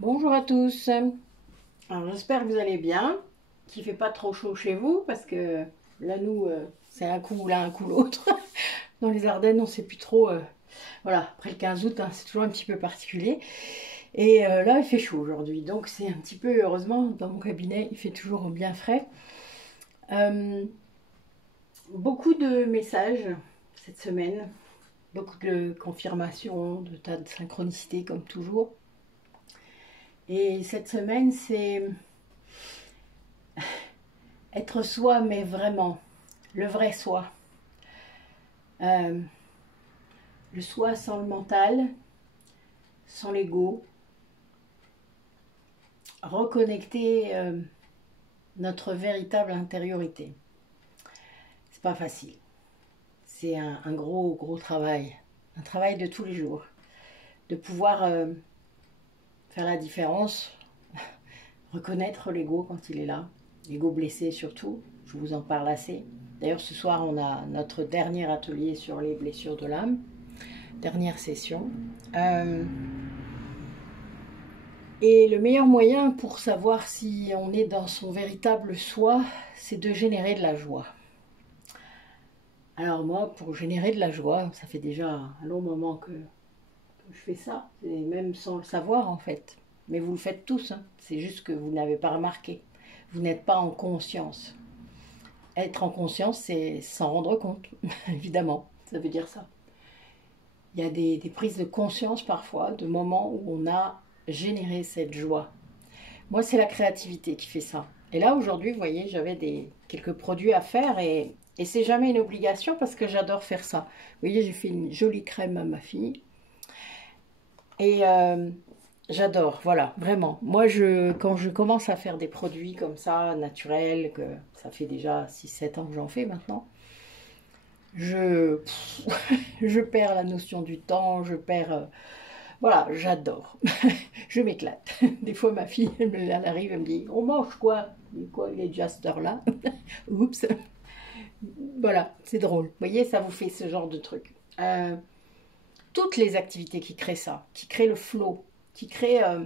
Bonjour à tous. Alors j'espère que vous allez bien, qu'il ne fait pas trop chaud chez vous, parce que là nous, c'est un coup l'un, un coup l'autre. Dans les Ardennes, on ne sait plus trop. Voilà, après le 15 août, hein, c'est toujours un petit peu particulier. Et là, il fait chaud aujourd'hui, donc c'est un petit peu, heureusement, dans mon cabinet, il fait toujours bien frais. Euh, Beaucoup de messages cette semaine, beaucoup de confirmations, de tas de synchronicités comme toujours. Et cette semaine, c'est être soi, mais vraiment, le vrai soi. Euh, le soi sans le mental, sans l'ego. Reconnecter notre véritable intériorité. C'est pas facile. C'est un gros, gros travail. Un travail de tous les jours. De pouvoir faire la différence, reconnaître l'ego quand il est là. L'ego blessé surtout. Je vous en parle assez. D'ailleurs, ce soir, on a notre dernier atelier sur les blessures de l'âme. Dernière session. Et le meilleur moyen pour savoir si on est dans son véritable soi, c'est de générer de la joie. Alors moi, pour générer de la joie, ça fait déjà un long moment que je fais ça, et même sans le savoir en fait. Mais vous le faites tous, hein. C'est juste que vous n'avez pas remarqué. Vous n'êtes pas en conscience. Être en conscience, c'est s'en rendre compte, évidemment, ça veut dire ça. Il y a des prises de conscience parfois, de moments où on a généré cette joie. Moi, c'est la créativité qui fait ça. Et là, aujourd'hui, vous voyez, j'avais quelques produits à faire et c'est jamais une obligation parce que j'adore faire ça. Vous voyez, j'ai fait une jolie crème à ma fille. Et j'adore, voilà, vraiment. Moi, quand je commence à faire des produits comme ça, naturels, que ça fait déjà 6-7 ans que j'en fais maintenant, je, je perds la notion du temps, je perds... voilà, j'adore. Je m'éclate. Des fois, ma fille, elle arrive, elle me dit, on mange quoi? Je dis, quoi, il est déjà cette heure-là. Oups. Voilà, c'est drôle. Vous voyez, ça vous fait ce genre de truc. Toutes les activités qui créent ça, qui créent le flow, qui créent à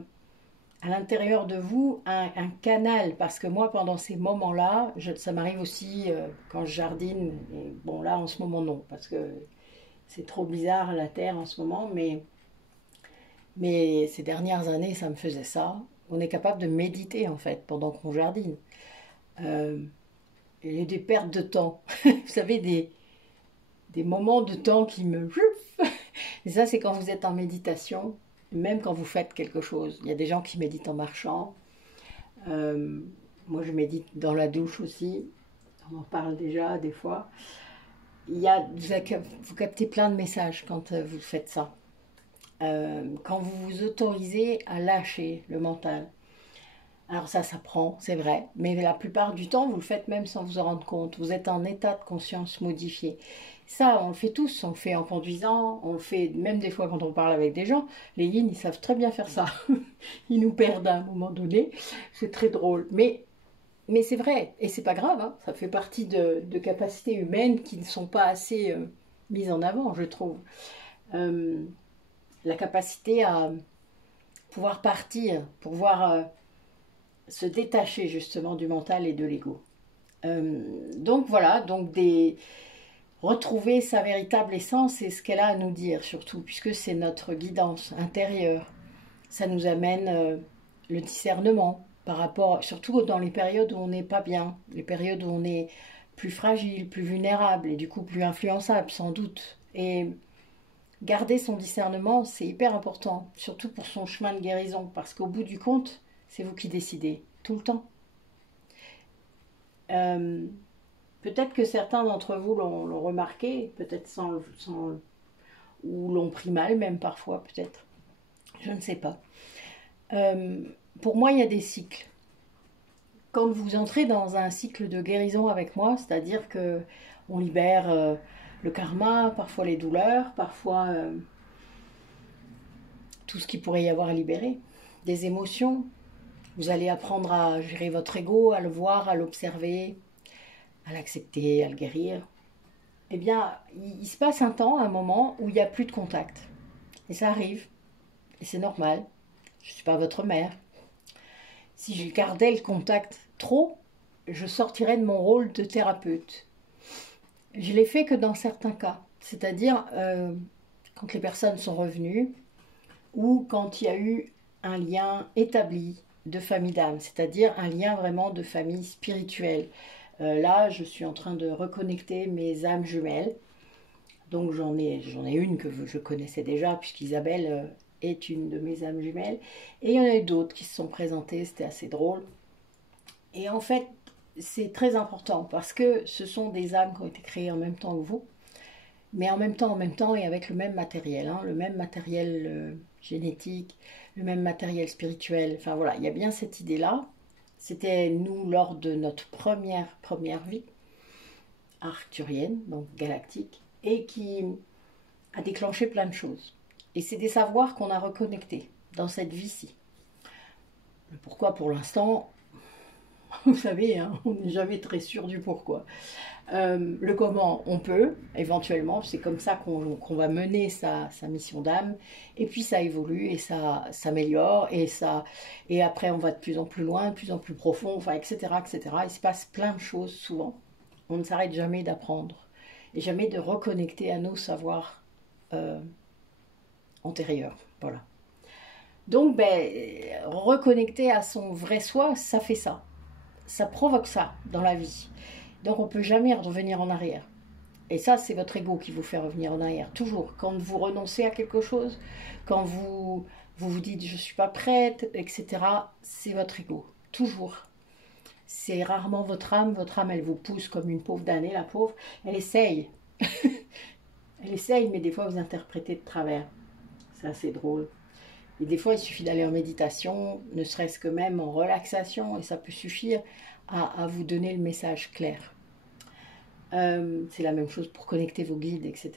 l'intérieur de vous un canal. Parce que moi, pendant ces moments-là, ça m'arrive aussi quand je jardine. Et bon, là, en ce moment, non, parce que c'est trop bizarre la terre en ce moment, mais ces dernières années, ça me faisait ça. On est capable de méditer, en fait, pendant qu'on jardine. Euh, et des pertes de temps. Vous savez, des moments de temps qui me... Et ça, c'est quand vous êtes en méditation, même quand vous faites quelque chose. Il y a des gens qui méditent en marchant. Euh, Moi, je médite dans la douche aussi. On en parle déjà des fois. Vous captez plein de messages quand vous faites ça. Quand vous vous autorisez à lâcher le mental. Alors ça s'apprend, c'est vrai, mais la plupart du temps, vous le faites même sans vous en rendre compte. Vous êtes en état de conscience modifié. Ça, on le fait tous, on le fait en conduisant, on le fait même des fois quand on parle avec des gens. Les yin, ils savent très bien faire ça. Ils nous perdent à un moment donné. C'est très drôle. Mais c'est vrai, et c'est pas grave, hein. Ça fait partie de capacités humaines qui ne sont pas assez mises en avant, je trouve. Euh, la capacité à pouvoir partir, pouvoir se détacher justement du mental et de l'ego. Donc voilà, retrouver sa véritable essence et ce qu'elle a à nous dire surtout, puisque c'est notre guidance intérieure. Ça nous amène le discernement par rapport, surtout dans les périodes où on n'est pas bien, les périodes où on est plus fragile, plus vulnérable et du coup plus influençable sans doute. Et garder son discernement, c'est hyper important, surtout pour son chemin de guérison, parce qu'au bout du compte, c'est vous qui décidez, tout le temps. Euh, Peut-être que certains d'entre vous l'ont remarqué, peut-être ou l'ont pris mal même parfois, peut-être. Je ne sais pas. Euh, pour moi, il y a des cycles. Quand vous entrez dans un cycle de guérison avec moi, c'est-à-dire que on libère le karma, parfois les douleurs, parfois tout ce qu'il pourrait y avoir à libérer, des émotions. Vous allez apprendre à gérer votre ego, à le voir, à l'observer, à l'accepter, à le guérir. Eh bien, il se passe un temps, un moment où il n'y a plus de contact. Et ça arrive, et c'est normal. je ne suis pas votre mère. Si je gardais le contact trop, je sortirais de mon rôle de thérapeute. Je l'ai fait que dans certains cas, c'est-à-dire quand les personnes sont revenues ou quand il y a eu un lien établi de famille d'âme, c'est-à-dire un lien vraiment de famille spirituelle. Là, je suis en train de reconnecter mes âmes jumelles. Donc j'en ai une que je connaissais déjà, puisqu'Isabelle est une de mes âmes jumelles. Et il y en a eu d'autres qui se sont présentées, c'était assez drôle. Et en fait, c'est très important parce que ce sont des âmes qui ont été créées en même temps que vous, mais en même temps et avec le même matériel, hein, le même matériel génétique, le même matériel spirituel. Enfin voilà, il y a bien cette idée-là. C'était nous lors de notre première vie arcturienne, donc galactique, et qui a déclenché plein de choses. Et c'est des savoirs qu'on a reconnectés dans cette vie-ci. Pourquoi pour l'instant, vous savez, hein, on n'est jamais très sûr du pourquoi. Le comment, on peut, éventuellement, c'est comme ça qu'on va mener sa mission d'âme, et puis ça évolue, et ça s'améliore, et après on va de plus en plus loin, de plus en plus profond, enfin, etc., etc. Il se passe plein de choses souvent. On ne s'arrête jamais d'apprendre, et jamais de reconnecter à nos savoirs antérieurs. Voilà. Donc, reconnecter à son vrai soi, ça fait ça. Ça provoque ça dans la vie. Donc on ne peut jamais revenir en arrière. Et ça, c'est votre ego qui vous fait revenir en arrière. Toujours. Quand vous renoncez à quelque chose, quand vous dites je ne suis pas prête, etc., c'est votre ego. Toujours. C'est rarement votre âme. Votre âme, elle vous pousse comme une pauvre damnée, la pauvre. Elle essaye. Elle essaye, mais des fois, vous interprétez de travers. C'est assez drôle. Et des fois, il suffit d'aller en méditation, ne serait-ce que même en relaxation, et ça peut suffire à vous donner le message clair. C'est la même chose pour connecter vos guides, etc.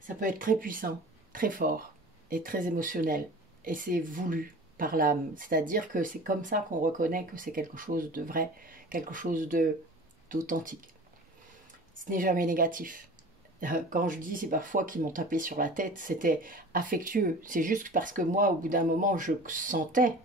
Ça peut être très puissant, très fort et très émotionnel. Et c'est voulu par l'âme. C'est-à-dire que c'est comme ça qu'on reconnaît que c'est quelque chose de vrai, quelque chose d'authentique. Ce n'est jamais négatif. Quand je dis c'est parfois qu'ils m'ont tapé sur la tête, c'était affectueux. C'est juste parce que moi, au bout d'un moment, je sentais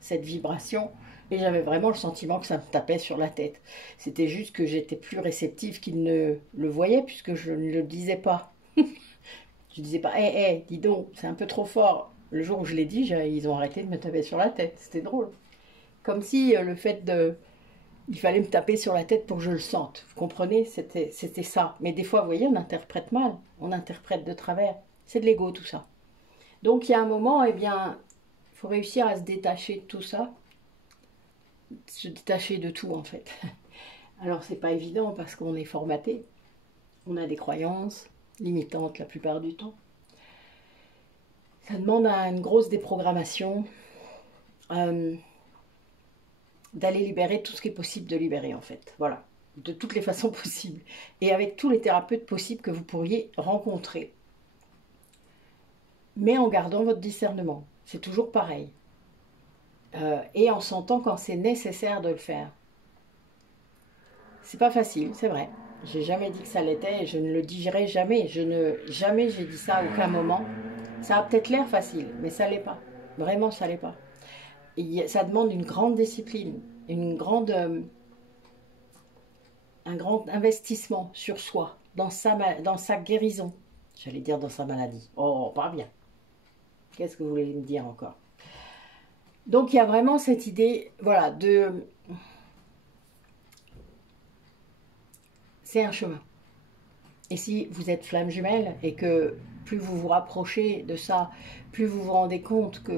cette vibration et j'avais vraiment le sentiment que ça me tapait sur la tête. C'était juste que j'étais plus réceptive qu'ils ne le voyaient puisque je ne le disais pas. Je disais pas, hé, dis donc, c'est un peu trop fort. Le jour où je l'ai dit, ils ont arrêté de me taper sur la tête. C'était drôle. Comme si le fait de... Il fallait me taper sur la tête pour que je le sente. Vous comprenez? C'était ça. Mais des fois, vous voyez, on interprète mal. On interprète de travers. C'est de l'ego, tout ça. Donc, il y a un moment, eh bien, il faut réussir à se détacher de tout ça. Se détacher de tout, en fait. Alors, c'est pas évident parce qu'on est formaté. On a des croyances limitantes la plupart du temps. Ça demande une grosse déprogrammation. D'aller libérer tout ce qui est possible de libérer, en fait. Voilà. De toutes les façons possibles. Et avec tous les thérapeutes possibles que vous pourriez rencontrer. Mais en gardant votre discernement. C'est toujours pareil. Et en sentant quand c'est nécessaire de le faire. C'est pas facile, c'est vrai. J'ai jamais dit que ça l'était et je ne le dirai jamais. Jamais j'ai dit ça à aucun moment. Ça a peut-être l'air facile, mais ça l'est pas. Vraiment, ça l'est pas. Et ça demande une grande discipline, un grand investissement sur soi, dans sa guérison. J'allais dire dans sa maladie. Oh, pas bien. Qu'est-ce que vous voulez me dire encore? Donc, il y a vraiment cette idée, voilà, c'est un chemin. Et si vous êtes flamme jumelle et que plus vous vous rapprochez de ça, plus vous vous rendez compte que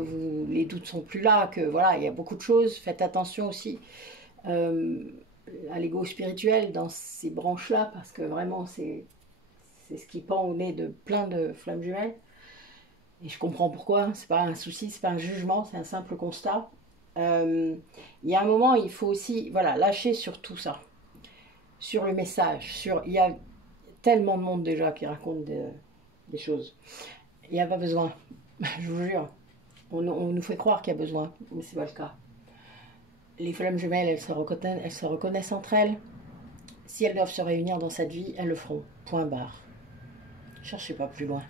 les doutes sont plus là, que voilà, il y a beaucoup de choses, faites attention aussi à l'ego spirituel dans ces branches-là, parce que vraiment c'est ce qui pend au nez de plein de flammes jumelles. Et je comprends pourquoi, c'est pas un souci, c'est pas un jugement, c'est un simple constat. Il y a un moment, il faut aussi voilà, lâcher sur tout ça, sur le message, il y a tellement de monde déjà qui raconte des choses. Il n'y a pas besoin, je vous jure. On nous fait croire qu'il y a besoin, mais c'est pas le cas. Les flammes jumelles, elles se reconnaissent entre elles. Si elles doivent se réunir dans cette vie, elles le feront. Point barre. Cherchez pas plus loin.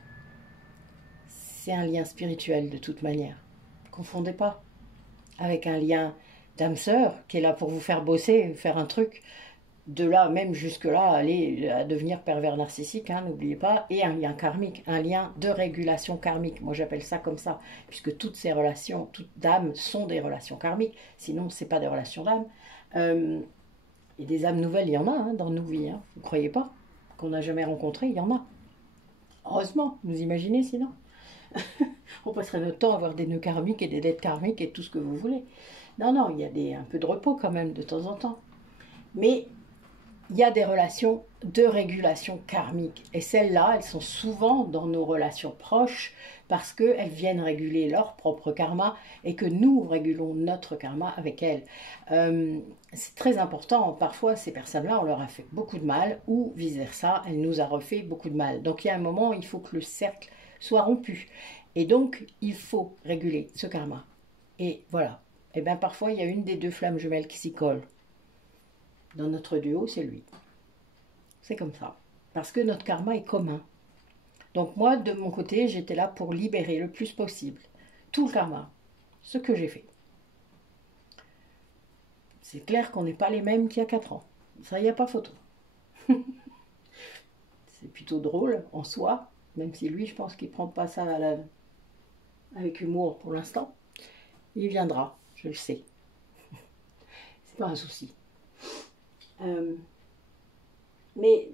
c'est un lien spirituel de toute manière. Confondez pas avec un lien d'âme sœur qui est là pour vous faire bosser, faire un truc. De là, même jusque-là, aller à devenir pervers narcissique, hein, n'oubliez pas, et un lien karmique, un lien de régulation karmique. Moi, j'appelle ça comme ça, puisque toutes ces relations, toutes d'âme sont des relations karmiques, sinon, c'est pas des relations d'âme. Et des âmes nouvelles, il y en a hein, dans nos vies, hein. Vous ne croyez pas qu'on n'a jamais rencontré, il y en a. Heureusement, vous imaginez sinon on passerait notre temps à avoir des nœuds karmiques et des dettes karmiques et tout ce que vous voulez. Non, non, il y a un peu de repos quand même de temps en temps. Mais il y a des relations de régulation karmique. Et celles-là, elles sont souvent dans nos relations proches parce qu'elles viennent réguler leur propre karma et que nous régulons notre karma avec elles. C'est très important. Parfois, ces personnes-là, on leur a fait beaucoup de mal ou vice-versa, elles nous ont refait beaucoup de mal. Donc, il y a un moment, il faut que le cercle soit rompu. Et donc, il faut réguler ce karma. Et voilà. Et bien, parfois, il y a une des deux flammes jumelles qui s'y colle. Dans notre duo, c'est lui. C'est comme ça. Parce que notre karma est commun. Donc moi, de mon côté, j'étais là pour libérer le plus possible tout le karma. Ce que j'ai fait. C'est clair qu'on n'est pas les mêmes qu'il y a 4 ans. Ça, il n'y a pas photo. C'est plutôt drôle en soi. Même si lui, je pense qu'il ne prend pas ça avec humour pour l'instant. Il viendra, je le sais. C'est pas un souci. Mais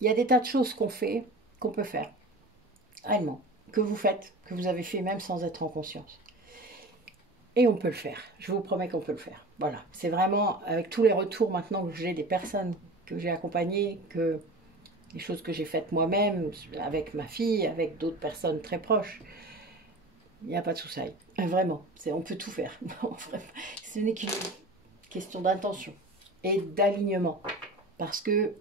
il y a des tas de choses qu'on fait, qu'on peut faire, réellement, que vous faites, que vous avez fait même sans être en conscience. Et on peut le faire, je vous promets qu'on peut le faire. Voilà, c'est vraiment, avec tous les retours maintenant que j'ai des personnes que j'ai accompagnées, que les choses que j'ai faites moi-même, avec ma fille, avec d'autres personnes très proches, il n'y a pas de souci. Vraiment, on peut tout faire. Ce n'est qu'une question d'intention et d'alignement. Parce que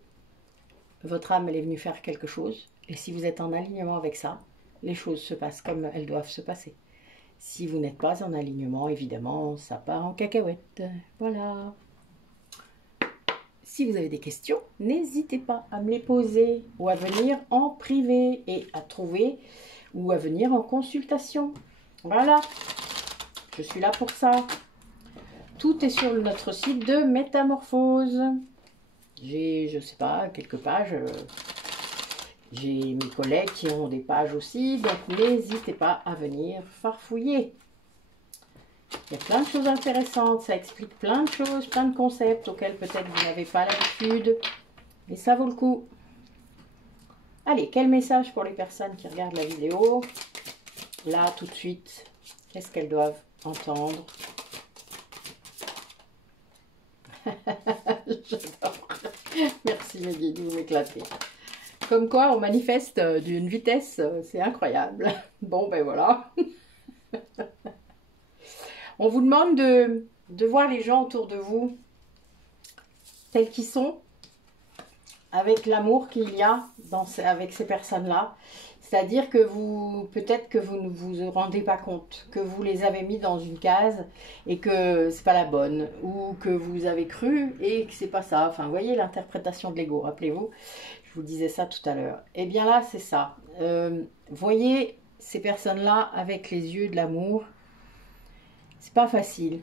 votre âme, elle est venue faire quelque chose. Et si vous êtes en alignement avec ça, les choses se passent comme elles doivent se passer. Si vous n'êtes pas en alignement, évidemment, ça part en cacahuète. Voilà. Si vous avez des questions, n'hésitez pas à me les poser ou à venir en privé et à trouver ou à venir en consultation. Voilà. Je suis là pour ça. Tout est sur notre site de Métamorphose. J'ai, je sais pas, quelques pages. J'ai mes collègues qui ont des pages aussi. Donc, n'hésitez pas à venir farfouiller. Il y a plein de choses intéressantes. Ça explique plein de choses, plein de concepts auxquels peut-être vous n'avez pas l'habitude. Mais ça vaut le coup. Allez, quel message pour les personnes qui regardent la vidéo? Là, tout de suite, qu'est-ce qu'elles doivent entendre? J'adore. Merci mes guides, vous m'éclatez. Comme quoi, on manifeste d'une vitesse, c'est incroyable. Bon, ben voilà. On vous demande de voir les gens autour de vous tels qu'ils sont, avec l'amour qu'il y a avec ces personnes-là. C'est-à-dire que peut-être que vous ne vous rendez pas compte, que vous les avez mis dans une case et que c'est pas la bonne, ou que vous avez cru et que c'est pas ça. Enfin, vous voyez l'interprétation de l'ego, rappelez-vous, je vous disais ça tout à l'heure. Et bien là, c'est ça. Voyez ces personnes-là avec les yeux de l'amour. C'est pas facile.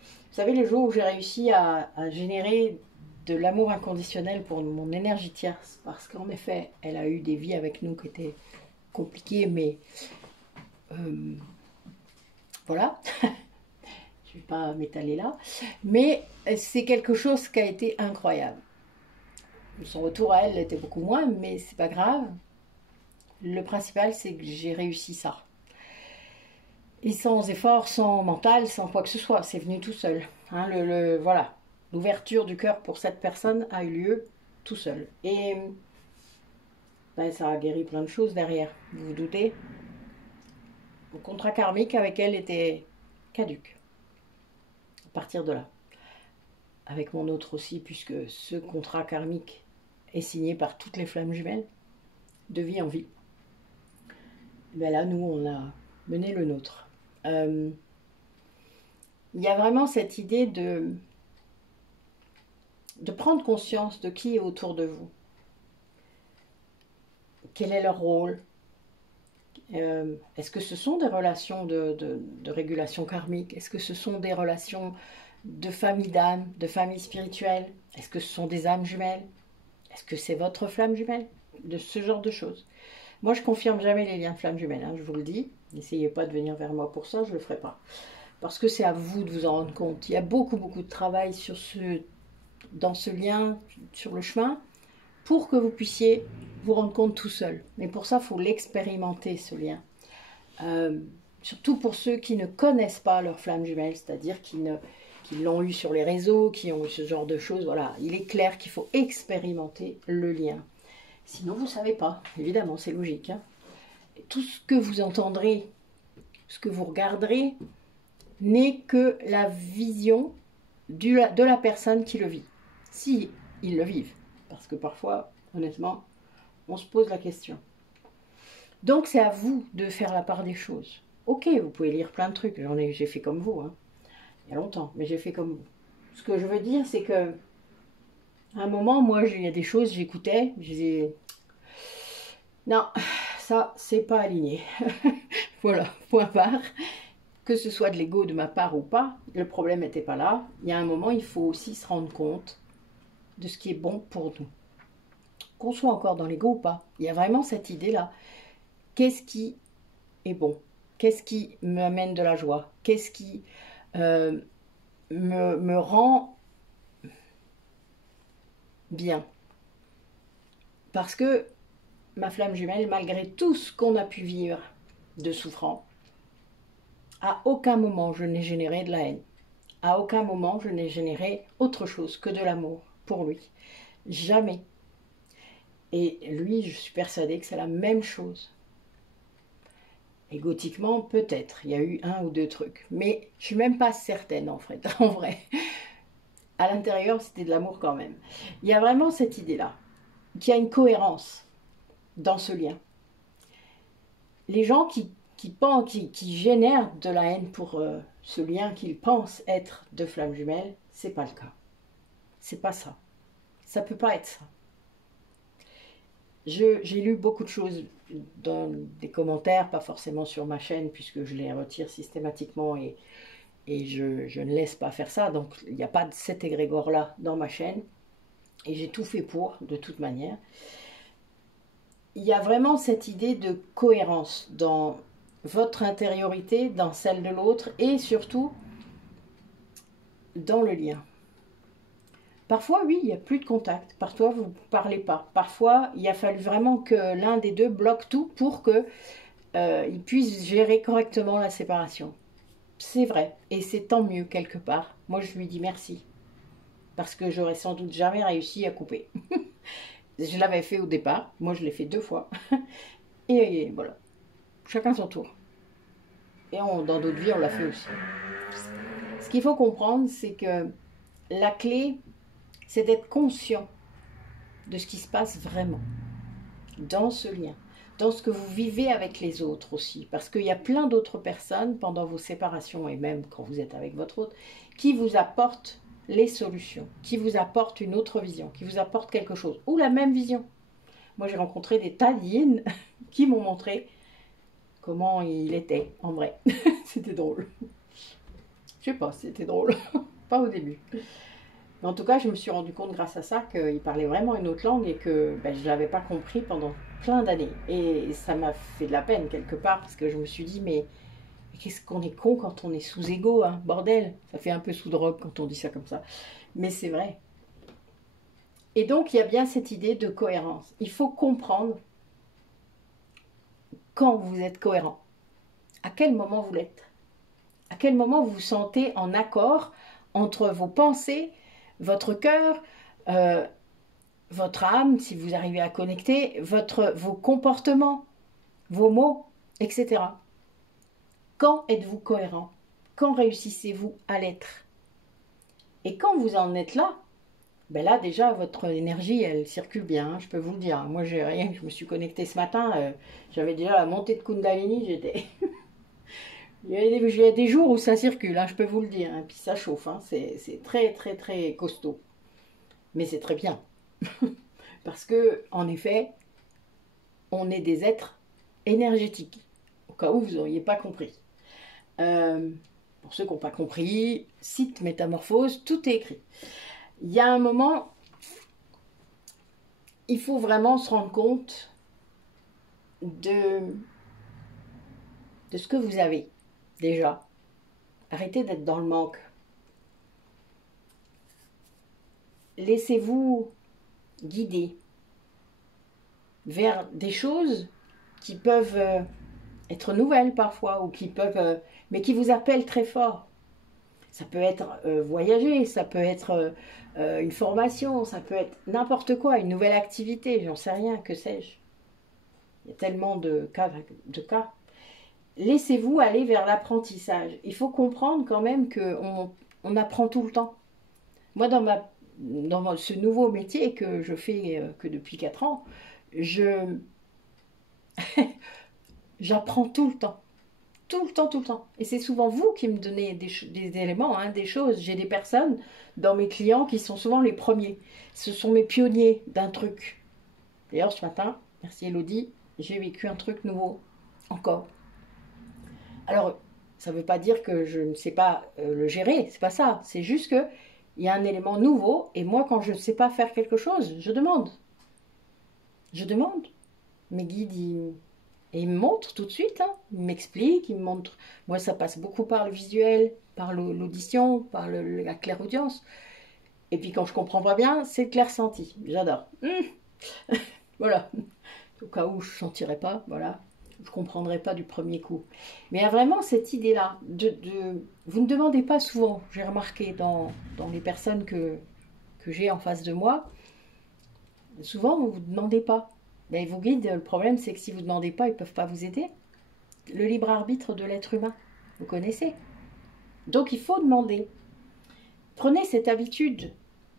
Vous savez, les jours où j'ai réussi à générer de l'amour inconditionnel pour mon énergie tierce, parce qu'en effet, elle a eu des vies avec nous qui étaient compliquées, mais voilà, je ne vais pas m'étaler là, mais c'est quelque chose qui a été incroyable. Son retour à elle était beaucoup moins, mais c'est pas grave. Le principal, c'est que j'ai réussi ça. Et sans effort, sans mental, sans quoi que ce soit, c'est venu tout seul. Hein, voilà. L'ouverture du cœur pour cette personne a eu lieu tout seul. Et ben, ça a guéri plein de choses derrière, vous vous doutez. Le contrat karmique avec elle était caduc. À partir de là. Avec mon autre aussi, puisque ce contrat karmique est signé par toutes les flammes jumelles, de vie en vie. Ben là, nous, on a mené le nôtre. Il y a vraiment cette idée de prendre conscience de qui est autour de vous. Quel est leur rôle? Est-ce que ce sont des relations de régulation karmique? Est-ce que ce sont des relations de famille d'âme, de famille spirituelle? Est-ce que ce sont des âmes jumelles? Est-ce que c'est votre flamme jumelle? De ce genre de choses. Moi, je confirme jamais les liens de flamme jumelle, hein, je vous le dis. N'essayez pas de venir vers moi pour ça, je ne le ferai pas. Parce que c'est à vous de vous en rendre compte. Il y a beaucoup, beaucoup de travail dans ce lien, sur le chemin, pour que vous puissiez vous rendre compte tout seul. Mais pour ça, il faut l'expérimenter, ce lien. Surtout pour ceux qui ne connaissent pas leur flamme jumelle, c'est-à-dire qui l'ont eu sur les réseaux, qui ont eu ce genre de choses. Voilà, il est clair qu'il faut expérimenter le lien. Sinon, vous ne savez pas. Évidemment, c'est logique. Hein. Tout ce que vous entendrez, ce que vous regarderez, n'est que la vision de la personne qui le vit. Si ils le vivent. Parce que parfois, honnêtement, on se pose la question. Donc, c'est à vous de faire la part des choses. Ok, vous pouvez lire plein de trucs. J'ai fait comme vous. Hein. Il y a longtemps, mais j'ai fait comme vous. Ce que je veux dire, c'est que à un moment, moi, il y a des choses, j'écoutais, je disais, non, ça, c'est pas aligné. Voilà, point barre. Que ce soit de l'ego de ma part ou pas, le problème n'était pas là. Il y a un moment, il faut aussi se rendre compte de ce qui est bon pour nous. Qu'on soit encore dans l'ego ou pas, il y a vraiment cette idée-là. Qu'est-ce qui est bon? Qu'est-ce qui m'amène de la joie? Qu'est-ce qui me rend bien? Parce que ma flamme jumelle, malgré tout ce qu'on a pu vivre de souffrant, à aucun moment je n'ai généré de la haine. À aucun moment je n'ai généré autre chose que de l'amour pour lui. Jamais. Et lui, je suis persuadée que c'est la même chose. Égotiquement, peut-être. Il y a eu un ou deux trucs. Mais je suis même pas certaine, en fait, en vrai. À l'intérieur, c'était de l'amour quand même. Il y a vraiment cette idée-là, qu'il y a une cohérence dans ce lien. Les gens qui génèrent de la haine pour ce lien qu'ils pensent être de flamme jumelle, c'est pas le cas. C'est pas ça. Ça peut pas être ça. J'ai lu beaucoup de choses dans des commentaires, pas forcément sur ma chaîne, puisque je les retire systématiquement et je ne laisse pas faire ça. Donc, il n'y a pas de cet égrégore-là dans ma chaîne. Et j'ai tout fait pour, de toute manière. Il y a vraiment cette idée de cohérence dans votre intériorité, dans celle de l'autre, et surtout dans le lien. Parfois, oui, il n'y a plus de contact. Parfois, vous ne parlez pas. Parfois, il a fallu vraiment que l'un des deux bloque tout pour qu'il puisse gérer correctement la séparation. C'est vrai. Et c'est tant mieux, quelque part. Moi, je lui dis merci. Parce que j'aurais sans doute jamais réussi à couper. Je l'avais fait au départ. Moi, je l'ai fait 2 fois. Et voilà. Chacun son tour. Et dans d'autres vies, on l'a fait aussi. Ce qu'il faut comprendre, c'est que la clé, c'est d'être conscient de ce qui se passe vraiment dans ce lien, dans ce que vous vivez avec les autres aussi, parce qu'il y a plein d'autres personnes pendant vos séparations et même quand vous êtes avec votre autre, qui vous apportent les solutions, qui vous apportent une autre vision, qui vous apportent quelque chose, ou la même vision. Moi j'ai rencontré des tas de yin qui m'ont montré comment il était en vrai. C'était drôle. Je sais pas, c'était drôle. Pas au début. Mais en tout cas, je me suis rendu compte grâce à ça qu'il parlait vraiment une autre langue et que je ne l'avais pas compris pendant plein d'années. Et ça m'a fait de la peine quelque part parce que je me suis dit, mais qu'est-ce qu'on est con quand on est sous ego, hein, bordel. Ça fait un peu sous drogue quand on dit ça comme ça. Mais c'est vrai. Et donc, il y a bien cette idée de cohérence. Il faut comprendre quand vous êtes cohérent. À quel moment vous l'êtes? À quel moment vous vous sentez en accord entre vos pensées, votre cœur, votre âme, si vous arrivez à connecter, vos comportements, vos mots, etc. Quand êtes-vous cohérent? Quand réussissez-vous à l'être? Et quand vous en êtes là, là déjà votre énergie elle circule bien, hein, je peux vous le dire. Moi j'ai rien, je me suis connectée ce matin, j'avais déjà la montée de Kundalini, j'étais... Il y a des jours où ça circule, hein, je peux vous le dire, hein, puis ça chauffe, hein, c'est très très très costaud. Mais c'est très bien. Parce que, en effet, on est des êtres énergétique, au cas où vous n'auriez pas compris. Pour ceux qui n'ont pas compris, site Métamorphose, tout est écrit. Il y a un moment, il faut vraiment se rendre compte de ce que vous avez déjà. Arrêtez d'être dans le manque. Laissez-vous guider vers des choses qui peuvent être nouvelles parfois, ou qui peuvent, mais qui vous appellent très fort. Ça peut être voyager, ça peut être une formation, ça peut être n'importe quoi, une nouvelle activité, j'en sais rien, que sais-je. Il y a tellement de cas. Laissez-vous aller vers l'apprentissage. Il faut comprendre quand même qu'on apprend tout le temps. Moi, dans ce nouveau métier que je fais que depuis 4 ans, j'apprends tout le temps. Tout le temps, tout le temps. Et c'est souvent vous qui me donnez des éléments, hein, des choses. J'ai des personnes dans mes clients qui sont souvent les premiers. Ce sont mes pionniers d'un truc. D'ailleurs, ce matin, merci Elodie, j'ai vécu un truc nouveau. Encore. Alors, ça ne veut pas dire que je ne sais pas le gérer, c'est pas ça. C'est juste que il y a un élément nouveau, et moi, quand je ne sais pas faire quelque chose, je demande. Je demande. Mes guides, ils me montrent tout de suite, hein. Ils m'expliquent, ils me montrent. Moi, ça passe beaucoup par le visuel, par l'audition, par la clairaudience. Et puis, quand je comprends pas bien, c'est le clair-senti. J'adore. Voilà. Au cas où je ne sentirais pas, voilà. Je ne comprendrai pas du premier coup. Mais il y a vraiment cette idée-là. Vous ne demandez pas souvent, j'ai remarqué dans les personnes que j'ai en face de moi, souvent vous ne demandez pas. Mais vos guides, le problème c'est que si vous ne demandez pas, ils ne peuvent pas vous aider. Le libre arbitre de l'être humain, vous connaissez. Donc il faut demander. Prenez cette habitude.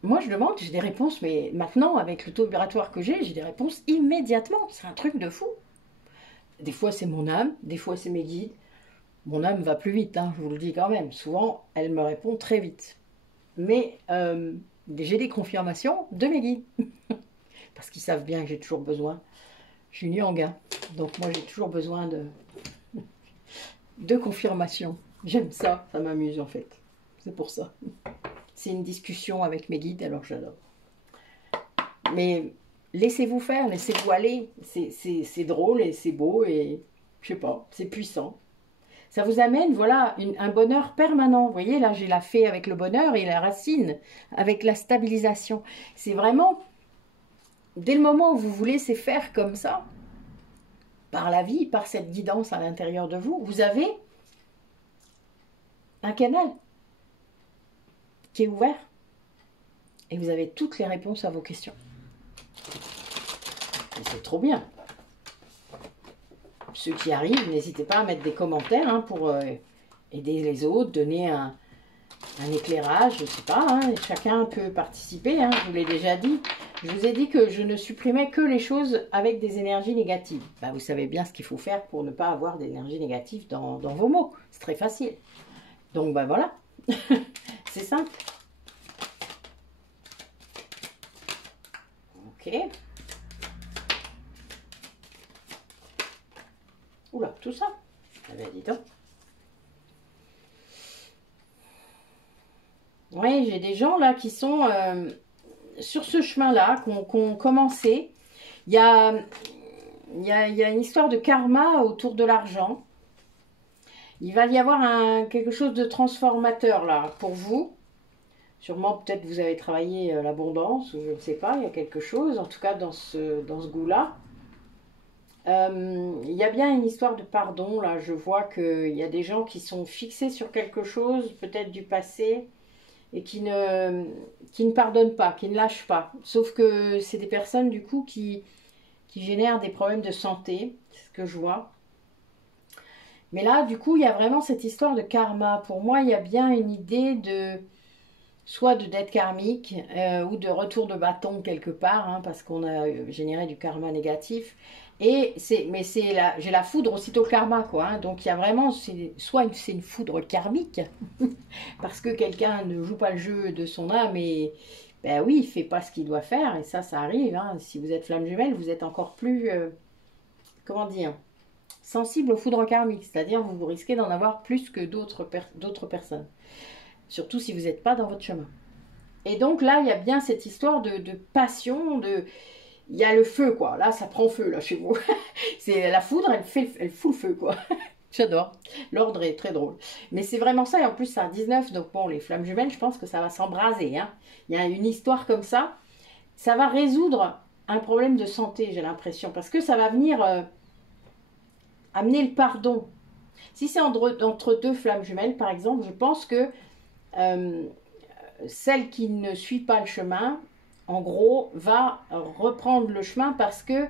Moi je demande, j'ai des réponses, mais maintenant avec le taux vibratoire que j'ai des réponses immédiatement. C'est un truc de fou. Des fois, c'est mon âme, des fois, c'est mes guides. Mon âme va plus vite, hein, je vous le dis quand même. Souvent, elle me répond très vite. Mais j'ai des confirmations de mes guides. Parce qu'ils savent bien que j'ai toujours besoin. Je suis Yang, hein, donc moi, j'ai toujours besoin de confirmation. J'aime ça, ça m'amuse en fait. C'est pour ça. C'est une discussion avec mes guides, alors j'adore. Mais laissez-vous faire, laissez-vous aller. C'est drôle et c'est beau et je sais pas, c'est puissant. Ça vous amène, voilà, un bonheur permanent. Vous voyez, là, j'ai la fée avec le bonheur et la racine avec la stabilisation. C'est vraiment, dès le moment où vous vous laissez faire comme ça, par la vie, par cette guidance à l'intérieur de vous, vous avez un canal qui est ouvert et vous avez toutes les réponses à vos questions. Et c'est trop bien. Ceux qui arrivent, n'hésitez pas à mettre des commentaires hein, pour aider les autres, donner un éclairage, je ne sais pas, hein, chacun peut participer, hein, je vous l'ai déjà dit. Je vous ai dit que je ne supprimais que les choses avec des énergies négatives. Ben, vous savez bien ce qu'il faut faire pour ne pas avoir d'énergie négative dans vos mots. C'est très facile. Donc ben voilà, c'est simple. Ok. Oula, tout ça. Ah ben dis donc. Oui, j'ai des gens là qui sont sur ce chemin-là, qui ont commencé. Il y a une histoire de karma autour de l'argent. Il va y avoir quelque chose de transformateur là pour vous. Sûrement, peut-être vous avez travaillé l'abondance, ou je ne sais pas, il y a quelque chose, en tout cas dans ce goût-là. Il y a bien une histoire de pardon, là, je vois qu'il y a des gens qui sont fixés sur quelque chose, peut-être du passé, et qui ne pardonnent pas, qui ne lâchent pas. Sauf que c'est des personnes, du coup, qui génèrent des problèmes de santé, c'est ce que je vois. Mais là, du coup, il y a vraiment cette histoire de karma. Pour moi, il y a bien une idée soit de dette karmique ou de retour de bâton quelque part, hein, parce qu'on a généré du karma négatif. Mais j'ai la foudre aussitôt le karma, quoi. Hein, donc il y a vraiment, soit c'est une foudre karmique, parce que quelqu'un ne joue pas le jeu de son âme et ben oui, il fait pas ce qu'il doit faire, et ça arrive. Hein, si vous êtes flamme jumelle, vous êtes encore plus, comment dire, sensible aux foudres karmiques, c'est-à-dire vous risquez d'en avoir plus que d'autres personnes, surtout si vous n'êtes pas dans votre chemin. Et donc là, il y a bien cette histoire de passion, il y a le feu, quoi. Là, ça prend feu, là, chez vous. C'est la foudre, elle fout le feu, quoi. J'adore. L'ordre est très drôle. Mais c'est vraiment ça, et en plus, c'est un 19, donc bon, les flammes jumelles, je pense que ça va s'embraser, hein. Il y a une histoire comme ça. Ça va résoudre un problème de santé, j'ai l'impression, parce que ça va venir amener le pardon. Si c'est entre deux flammes jumelles, par exemple, je pense que celle qui ne suit pas le chemin, en gros, va reprendre le chemin parce que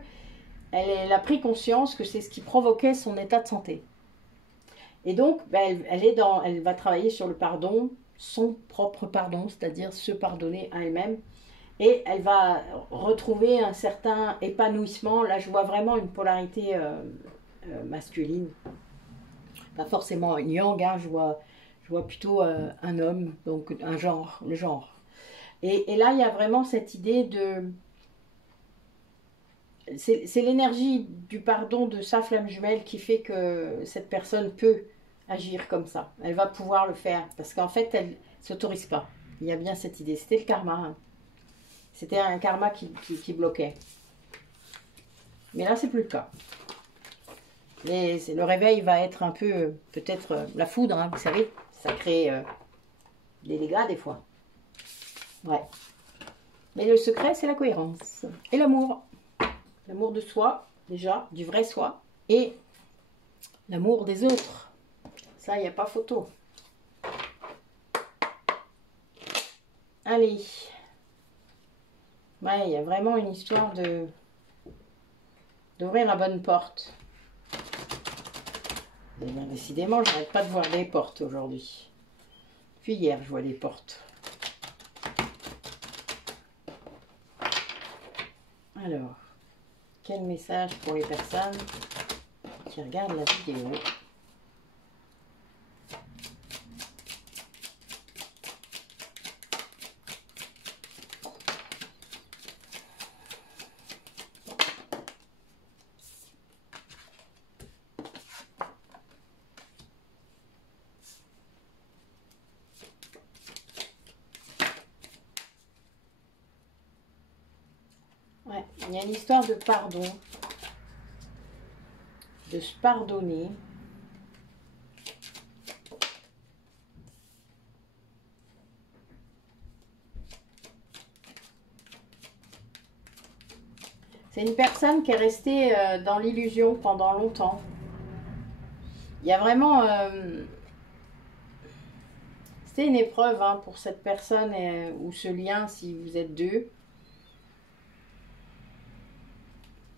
elle a pris conscience que c'est ce qui provoquait son état de santé. Et donc, ben, elle va travailler sur le pardon, son propre pardon, c'est-à-dire se pardonner à elle-même. Et elle va retrouver un certain épanouissement. Là, je vois vraiment une polarité masculine. Pas forcément un yang, hein, je vois plutôt un homme, donc un genre, le genre. Et là, il y a vraiment cette idée de... C'est l'énergie du pardon de sa flamme jumelle qui fait que cette personne peut agir comme ça. Elle va pouvoir le faire parce qu'en fait, elle ne s'autorise pas. Il y a bien cette idée. C'était le karma. Hein. C'était un karma qui bloquait. Mais là, c'est plus le cas. Mais le réveil va être un peu, peut-être la foudre, hein, vous savez. Ça crée des dégâts des fois. Ouais. Mais le secret, c'est la cohérence. Et l'amour. L'amour de soi, déjà, du vrai soi. Et l'amour des autres. Ça, il n'y a pas photo. Allez. Ouais, il y a vraiment une histoire d'ouvrir la bonne porte. Et bien, décidément, je n'arrête pas de voir des portes aujourd'hui. Puis hier, je vois des portes. Alors, quel message pour les personnes qui regardent la vidéo? Ouais, il y a une histoire de pardon, de se pardonner. C'est une personne qui est restée dans l'illusion pendant longtemps. Il y a vraiment... c'était une épreuve hein, pour cette personne ou ce lien si vous êtes deux.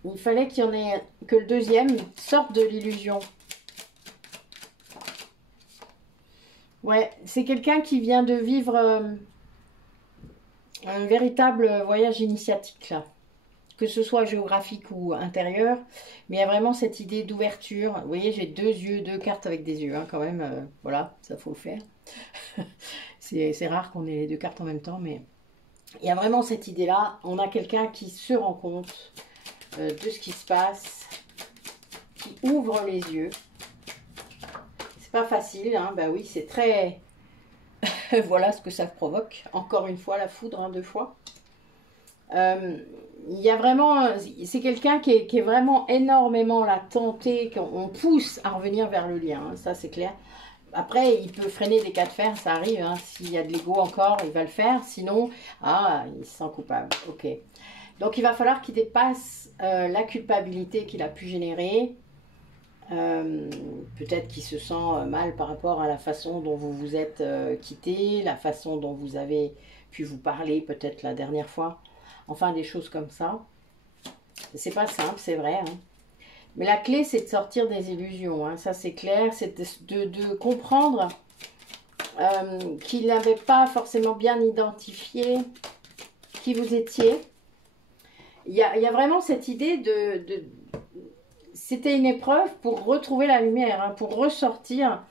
Il fallait qu'il y en ait que le deuxième sorte de l'illusion. Ouais, c'est quelqu'un qui vient de vivre un véritable voyage initiatique là. Que ce soit géographique ou intérieur, mais il y a vraiment cette idée d'ouverture. Vous voyez, j'ai deux cartes avec des yeux, hein, quand même. Voilà, ça faut le faire. C'est rare qu'on ait les deux cartes en même temps, mais il y a vraiment cette idée-là. On a quelqu'un qui se rend compte de ce qui se passe, qui ouvre les yeux. C'est pas facile, hein, bah oui, c'est très... voilà ce que ça provoque. Encore une fois, la foudre, hein, 2 fois. Il y a vraiment... C'est quelqu'un qui est vraiment énormément là, tenté, qu'on pousse à revenir vers le lien, hein, ça c'est clair. Après, il peut freiner des cas de fer, ça arrive. Hein, s'il y a de l'ego encore, il va le faire. Sinon, il se sent coupable. Ok. Donc, il va falloir qu'il dépasse la culpabilité qu'il a pu générer. Peut-être qu'il se sent mal par rapport à la façon dont vous vous êtes quitté, la façon dont vous avez pu vous parler peut-être la dernière fois. Enfin, des choses comme ça. C'est pas simple, c'est vrai. Hein. Mais la clé, c'est de sortir des illusions. Hein. Ça, c'est clair. C'est de comprendre qu'il n'avait pas forcément bien identifié qui vous étiez. Il y a vraiment cette idée c'était une épreuve pour retrouver la lumière, hein, pour ressortir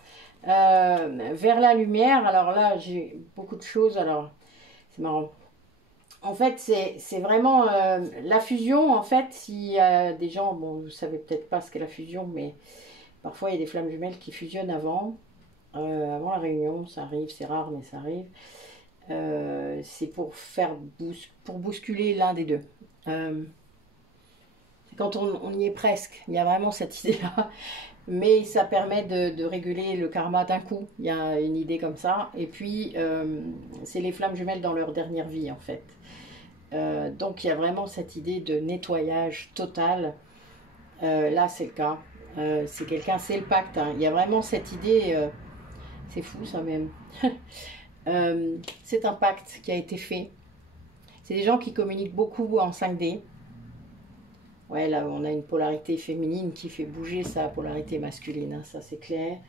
vers la lumière. Alors là, j'ai beaucoup de choses. Alors, c'est marrant. En fait, c'est vraiment la fusion. En fait, s'il y a des gens, bon, vous savez peut-être pas ce qu'est la fusion, mais parfois il y a des flammes jumelles qui fusionnent avant la réunion. Ça arrive, c'est rare, mais ça arrive. C'est pour pour bousculer l'un des deux. Euh, quand on y est presque, il y a vraiment cette idée-là. Mais ça permet de réguler le karma d'un coup. Il y a une idée comme ça. Et puis, c'est les flammes jumelles dans leur dernière vie, en fait. Donc, il y a vraiment cette idée de nettoyage total. Là, c'est le cas. C'est quelqu'un, c'est le pacte, hein. Il y a vraiment cette idée. C'est fou, ça même. C'est un pacte qui a été fait. C'est des gens qui communiquent beaucoup en 5D. Ouais, là, on a une polarité féminine qui fait bouger sa polarité masculine, hein, ça c'est clair.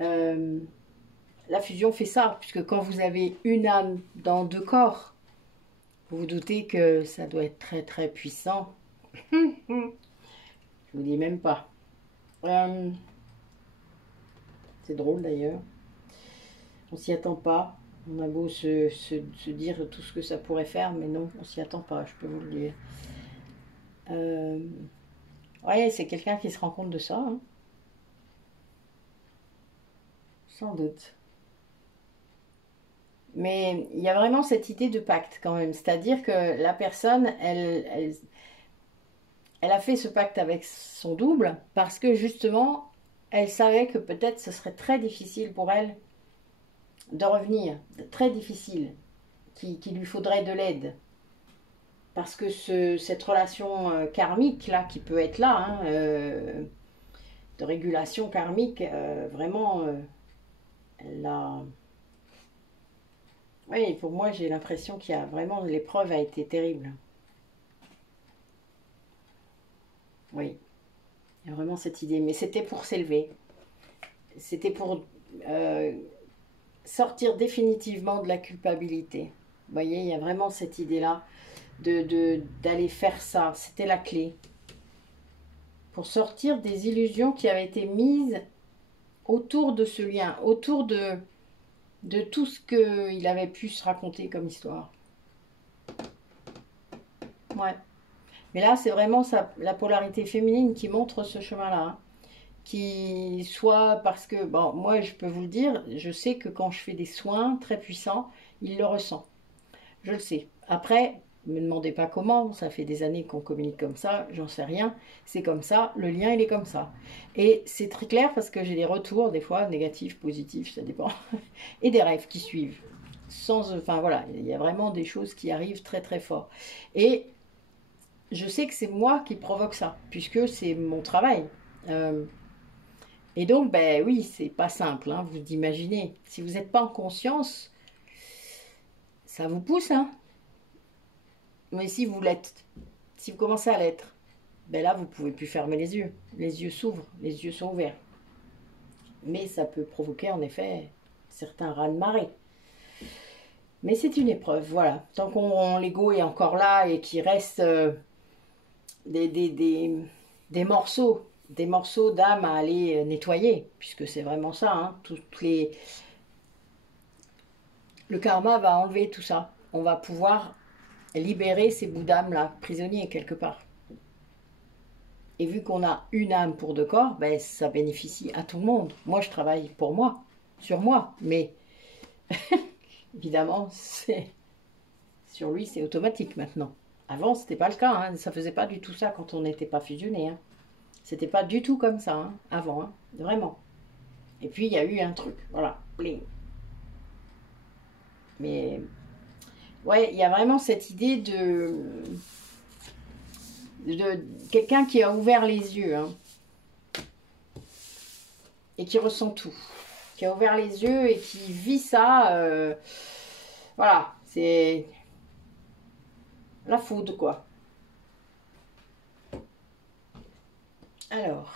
Euh, la fusion fait ça, puisque quand vous avez une âme dans deux corps, vous vous doutez que ça doit être très très puissant. Je vous dis même pas. Euh, c'est drôle d'ailleurs. On s'y attend pas. On a beau se dire tout ce que ça pourrait faire, mais non, on s'y attend pas, je peux vous le dire. Euh, ouais, c'est quelqu'un qui se rend compte de ça, hein. Sans doute. Mais il y a vraiment cette idée de pacte quand même. C'est-à-dire que la personne, elle a fait ce pacte avec son double parce que justement, elle savait que peut-être ce serait très difficile pour elle de revenir. Très difficile. Qu'il lui faudrait de l'aide. Parce que cette relation karmique là, qui peut être là, hein, de régulation karmique, vraiment, elle a... Oui, pour moi, j'ai l'impression qu'il y a vraiment... L'épreuve a été terrible. Oui, il y a vraiment cette idée. Mais c'était pour s'élever. C'était pour euh, sortir définitivement de la culpabilité. Vous voyez, il y a vraiment cette idée-là d'aller faire ça. C'était la clé. Pour sortir des illusions qui avaient été mises autour de ce lien, autour de tout ce qu'il avait pu se raconter comme histoire. Ouais. Mais là, c'est vraiment la polarité féminine qui montre ce chemin-là, hein. Qui soit parce que, bon, moi, je peux vous le dire, je sais que quand je fais des soins très puissants, il le ressent. Je le sais. Après, ne me demandez pas comment, ça fait des années qu'on communique comme ça, j'en sais rien. C'est comme ça, le lien, il est comme ça. Et c'est très clair parce que j'ai des retours, des fois, négatifs, positifs, ça dépend. Et des rêves qui suivent. Enfin voilà, il y a vraiment des choses qui arrivent très très fort. Et je sais que c'est moi qui provoque ça, puisque c'est mon travail. Euh, et donc, ben oui, c'est pas simple, hein, vous imaginez. Si vous n'êtes pas en conscience, ça vous pousse, hein. Mais si vous l'êtes, si vous commencez à l'être, ben là, vous pouvez plus fermer les yeux. Les yeux s'ouvrent, les yeux sont ouverts. Mais ça peut provoquer, en effet, certains raz-de-marée. Mais c'est une épreuve, voilà. Tant qu'on l'ego est encore là et qu'il reste des, des, des, des morceaux d'âme à aller nettoyer, puisque c'est vraiment ça, hein, le karma va enlever tout ça. On va pouvoir libérer ces bouts d'âme là, prisonniers quelque part. Et vu qu'on a une âme pour deux corps, ben, ça bénéficie à tout le monde. Moi, je travaille pour moi, sur moi, mais évidemment, sur lui, c'est automatique maintenant. Avant, c'était pas le cas, hein. Ça faisait pas du tout ça quand on n'était pas fusionné, hein. C'était pas du tout comme ça, hein, avant, hein, vraiment. Et puis, il y a eu un truc, voilà, bling. Mais, ouais, il y a vraiment cette idée de quelqu'un qui a ouvert les yeux, hein, et qui ressent tout. Qui a ouvert les yeux et qui vit ça, voilà, c'est la foudre, quoi. Alors,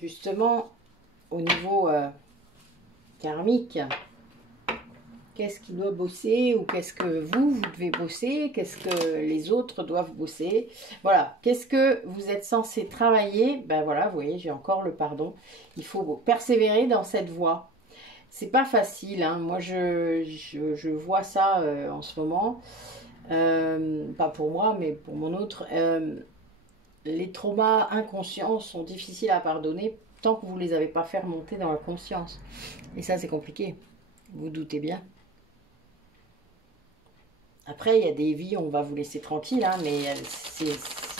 justement, au niveau karmique, qu'est-ce qui doit bosser ou qu'est-ce que vous devez bosser, qu'est-ce que les autres doivent bosser. Voilà, qu'est-ce que vous êtes censé travailler. Ben voilà, vous voyez, j'ai encore le pardon. Il faut persévérer dans cette voie. C'est pas facile, hein. Moi, je vois ça en ce moment. Pas pour moi, mais pour mon autre. Les traumas inconscients sont difficiles à pardonner tant que vous ne les avez pas fait remonter dans la conscience. Et ça, c'est compliqué. Vous doutez bien. Après, il y a des vies, on va vous laisser tranquille, hein, mais si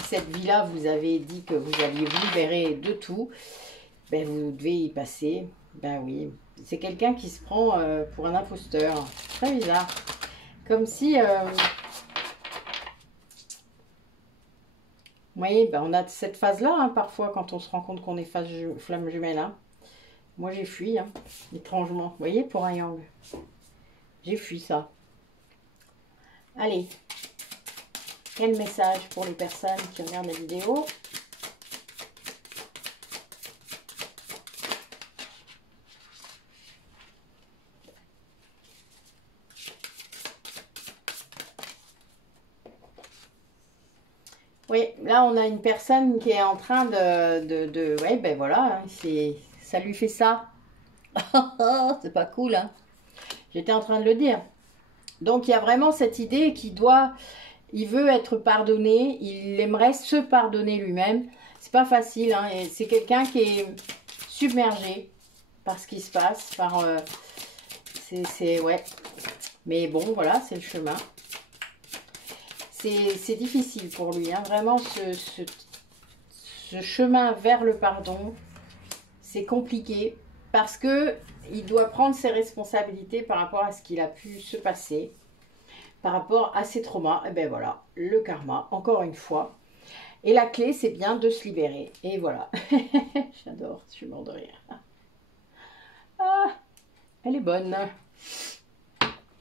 cette vie-là, vous avez dit que vous alliez vous libérer de tout, ben vous devez y passer. Ben oui, c'est quelqu'un qui se prend pour un imposteur. Très bizarre. Comme si... vous voyez, ben on a cette phase-là, hein, parfois, quand on se rend compte qu'on est flamme jumelle. Hein. Moi, j'ai fui, hein, étrangement. Vous voyez, pour un yang. J'ai fui ça. Allez. Quel message pour les personnes qui regardent la vidéo? Oui, là on a une personne qui est en train ouais, ben voilà, hein, ça lui fait ça. C'est pas cool, hein. J'étais en train de le dire. Donc il y a vraiment cette idée il veut être pardonné, il aimerait se pardonner lui-même. C'est pas facile, hein, et c'est quelqu'un qui est submergé par ce qui se passe, ouais. Mais bon, voilà, c'est le chemin. C'est difficile pour lui, hein, vraiment ce chemin vers le pardon, c'est compliqué parce que il doit prendre ses responsabilités par rapport à ce qu'il a pu se passer, par rapport à ses traumas. Et ben voilà, le karma, encore une fois. Et la clé, c'est bien de se libérer. Et voilà, j'adore, je suis mort de rire. Ah, elle est bonne.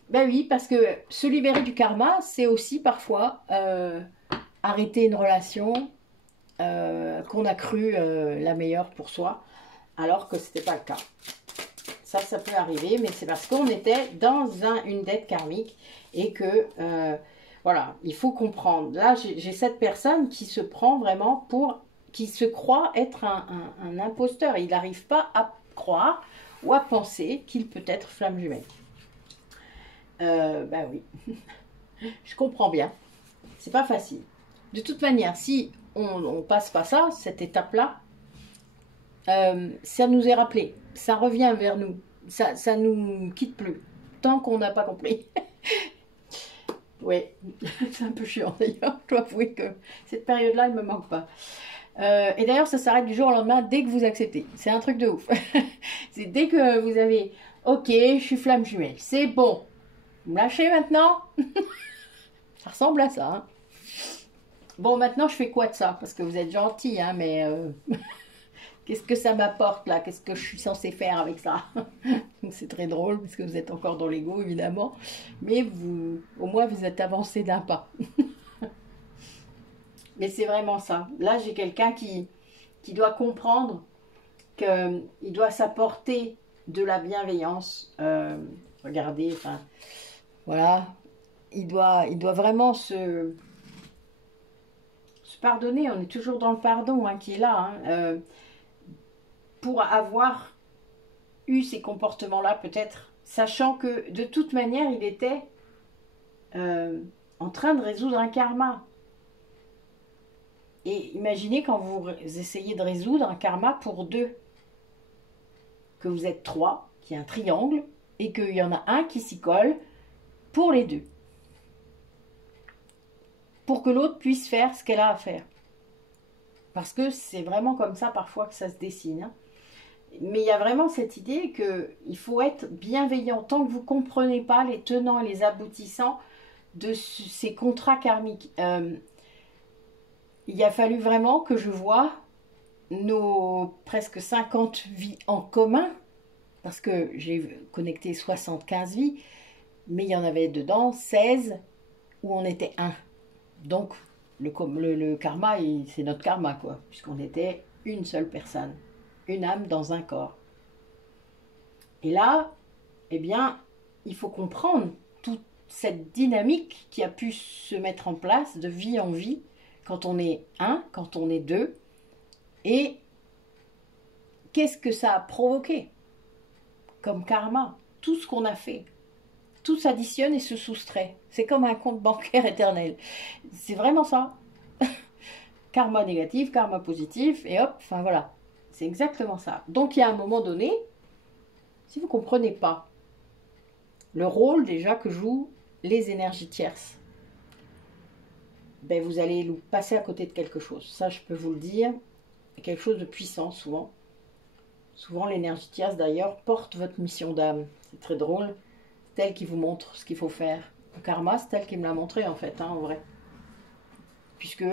Ben oui, parce que se libérer du karma, c'est aussi parfois arrêter une relation qu'on a cru la meilleure pour soi, alors que ce n'était pas le cas. Ça peut arriver, mais c'est parce qu'on était dans une dette karmique et que, voilà, il faut comprendre. Là, j'ai cette personne qui se prend vraiment qui se croit être un imposteur. Il n'arrive pas à croire ou à penser qu'il peut être flamme jumelle. Ben oui, je comprends bien. C'est pas facile. De toute manière, si on passe pas ça, cette étape-là, ça nous est rappelé. Ça revient vers nous. Ça nous quitte plus. Tant qu'on n'a pas compris. Oui, c'est un peu chiant d'ailleurs. Je dois avouer que cette période-là, elle me manque pas. Et d'ailleurs, ça s'arrête du jour au lendemain dès que vous acceptez. C'est un truc de ouf. C'est dès que vous avez... Ok, je suis flamme jumelle. C'est bon. Vous me lâchez maintenant? Ça ressemble à ça. Hein. Bon, maintenant, je fais quoi de ça? Parce que vous êtes gentil, hein, mais qu'est-ce que ça m'apporte, là? Qu'est-ce que je suis censée faire avec ça? C'est très drôle, parce que vous êtes encore dans l'ego, évidemment. Mais au moins, vous êtes avancé d'un pas. Mais c'est vraiment ça. Là, j'ai quelqu'un qui doit comprendre qu'il doit s'apporter de la bienveillance. Regardez, enfin... Voilà, il doit vraiment se pardonner. On est toujours dans le pardon, hein, qui est là. Hein, pour avoir eu ces comportements-là, peut-être, sachant que de toute manière, il était en train de résoudre un karma. Et imaginez quand vous essayez de résoudre un karma pour deux, que vous êtes trois, qu'il y a un triangle, et qu'il y en a un qui s'y colle, pour les deux. Pour que l'autre puisse faire ce qu'elle a à faire. Parce que c'est vraiment comme ça parfois que ça se dessine. Hein. Mais il y a vraiment cette idée qu'il faut être bienveillant. Tant que vous ne comprenez pas les tenants et les aboutissants de ces contrats karmiques. Il a fallu vraiment que je voie nos presque 50 vies en commun. Parce que j'ai connecté 75 vies. Mais il y en avait dedans 16 où on était un. Donc, le karma, c'est notre karma, quoi. Puisqu'on était une seule personne. Une âme dans un corps. Et là, eh bien, il faut comprendre toute cette dynamique qui a pu se mettre en place de vie en vie quand on est un, quand on est deux. Et qu'est-ce que ça a provoqué? comme karma. Tout ce qu'on a fait, tout s'additionne et se soustrait. C'est comme un compte bancaire éternel. C'est vraiment ça. Karma négatif, karma positif, et hop, enfin voilà. C'est exactement ça. Donc il y a un moment donné, si vous ne comprenez pas le rôle déjà que jouent les énergies tierces, ben vous allez passer à côté de quelque chose. Ça, je peux vous le dire. Quelque chose de puissant, souvent. Souvent, l'énergie tierce, d'ailleurs, porte votre mission d'âme. C'est très drôle. C'est elle qui vous montre ce qu'il faut faire. Le karma, c'est elle qui me l'a montré, en fait, hein, en vrai. Puisque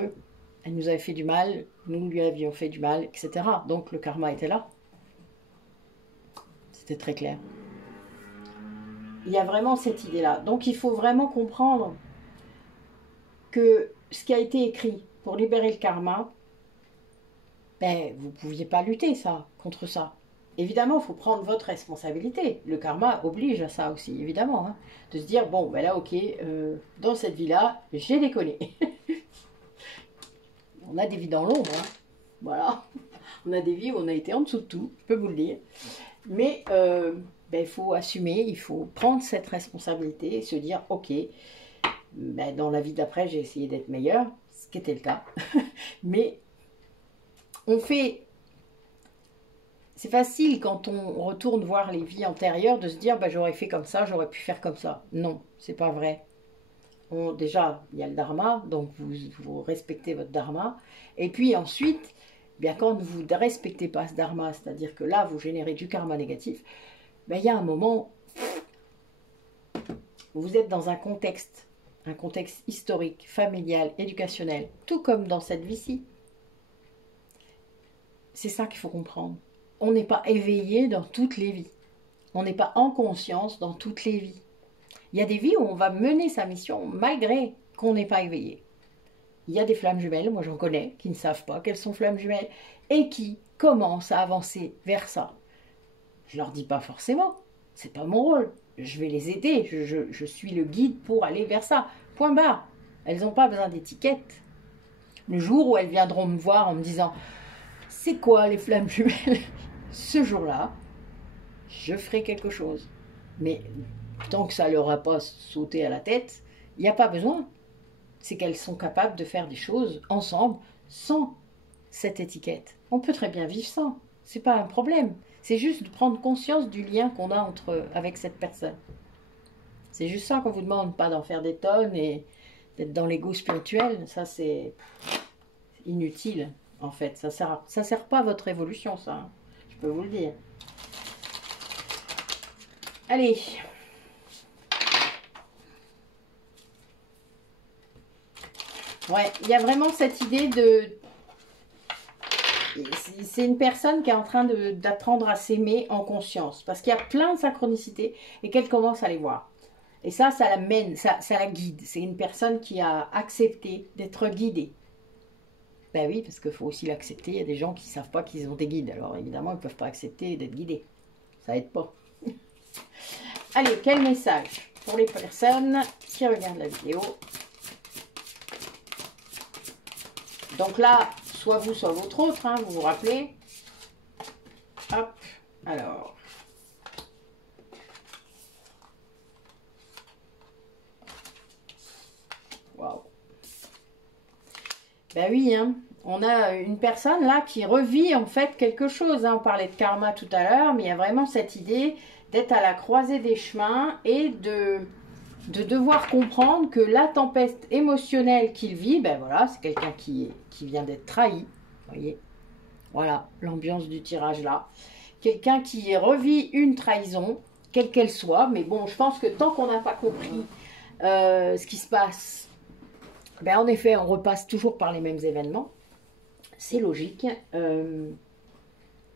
elle nous avait fait du mal, nous lui avions fait du mal, etc. Donc, le karma était là. C'était très clair. Il y a vraiment cette idée-là. Donc, il faut vraiment comprendre que ce qui a été écrit pour libérer le karma, ben, vous ne pouviez pas lutter contre ça. Évidemment, il faut prendre votre responsabilité. Le karma oblige à ça aussi, évidemment. Hein, de se dire, bon, ben là, ok, dans cette vie-là, j'ai déconné. On a des vies dans l'ombre, hein, voilà. On a des vies où on a été en dessous de tout, je peux vous le dire. Mais ben, il faut assumer, il faut prendre cette responsabilité et se dire, ok, ben, dans la vie d'après, j'ai essayé d'être meilleur, ce qui était le cas. Mais on fait... C'est facile quand on retourne voir les vies antérieures de se dire bah, j'aurais fait comme ça, j'aurais pu faire comme ça. Non, c'est pas vrai. Déjà, il y a le dharma, donc vous respectez votre dharma. Et puis ensuite, bien quand vous ne respectez pas ce dharma, c'est-à-dire que là, vous générez du karma négatif, ben, il y a un moment où vous êtes dans un contexte historique, familial, éducationnel, tout comme dans cette vie-ci. C'est ça qu'il faut comprendre. On n'est pas éveillé dans toutes les vies. On n'est pas en conscience dans toutes les vies. Il y a des vies où on va mener sa mission malgré qu'on n'est pas éveillé. Il y a des flammes jumelles, moi j'en connais, qui ne savent pas qu'elles sont flammes jumelles et qui commencent à avancer vers ça. Je leur dis pas forcément, c'est pas mon rôle. Je vais les aider, je suis le guide pour aller vers ça. Point barre. Elles n'ont pas besoin d'étiquette. Le jour où elles viendront me voir en me disant « C'est quoi les flammes jumelles ?» Ce jour-là, je ferai quelque chose. Mais tant que ça ne leur a pas sauté à la tête, il n'y a pas besoin. C'est qu'elles sont capables de faire des choses ensemble sans cette étiquette. On peut très bien vivre sans. C'est pas un problème. C'est juste de prendre conscience du lien qu'on a avec cette personne. C'est juste ça qu'on vous demande, pas d'en faire des tonnes et d'être dans l'ego spirituel. Ça, c'est inutile, en fait. Ça sert pas à votre évolution, ça. Hein. Je peux vous le dire. Allez. Ouais, il y a vraiment cette idée de... C'est une personne qui est en train d'apprendre à s'aimer en conscience. Parce qu'il y a plein de synchronicités et qu'elle commence à les voir. Et ça la mène, ça la guide. C'est une personne qui a accepté d'être guidée. Ben oui, parce qu'il faut aussi l'accepter. Il y a des gens qui ne savent pas qu'ils ont des guides. Alors évidemment, ils ne peuvent pas accepter d'être guidés. Ça aide pas. Allez, quel message pour les personnes qui regardent la vidéo. Donc là, soit vous, soit votre autre, hein, vous vous rappelez. Hop, alors. Waouh. Ben oui, hein, on a une personne là qui revit en fait quelque chose. Hein. On parlait de karma tout à l'heure, mais il y a vraiment cette idée d'être à la croisée des chemins et de devoir comprendre que la tempête émotionnelle qu'il vit, ben voilà, c'est quelqu'un qui vient d'être trahi, vous voyez, voilà, l'ambiance du tirage là, quelqu'un qui revit une trahison, quelle qu'elle soit, mais bon, je pense que tant qu'on n'a pas compris ce qui se passe, ben en effet, on repasse toujours par les mêmes événements, c'est logique,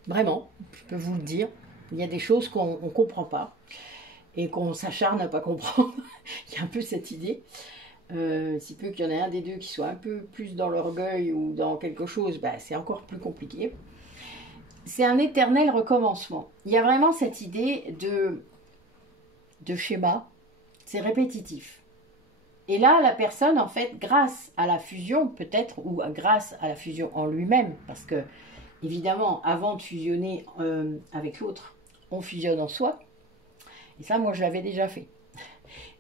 vraiment, je peux vous le dire, il y a des choses qu'on ne comprend pas, et qu'on s'acharne à pas comprendre. Il y a un peu cette idée. Si peu qu'il y en ait un des deux qui soit un peu plus dans l'orgueil ou dans quelque chose, bah, c'est encore plus compliqué. C'est un éternel recommencement. Il y a vraiment cette idée de schéma. C'est répétitif. Et là, la personne, en fait, grâce à la fusion, peut-être, ou grâce à la fusion en lui-même, parce que, évidemment, avant de fusionner avec l'autre, on fusionne en soi. Et ça, moi, je l'avais déjà fait.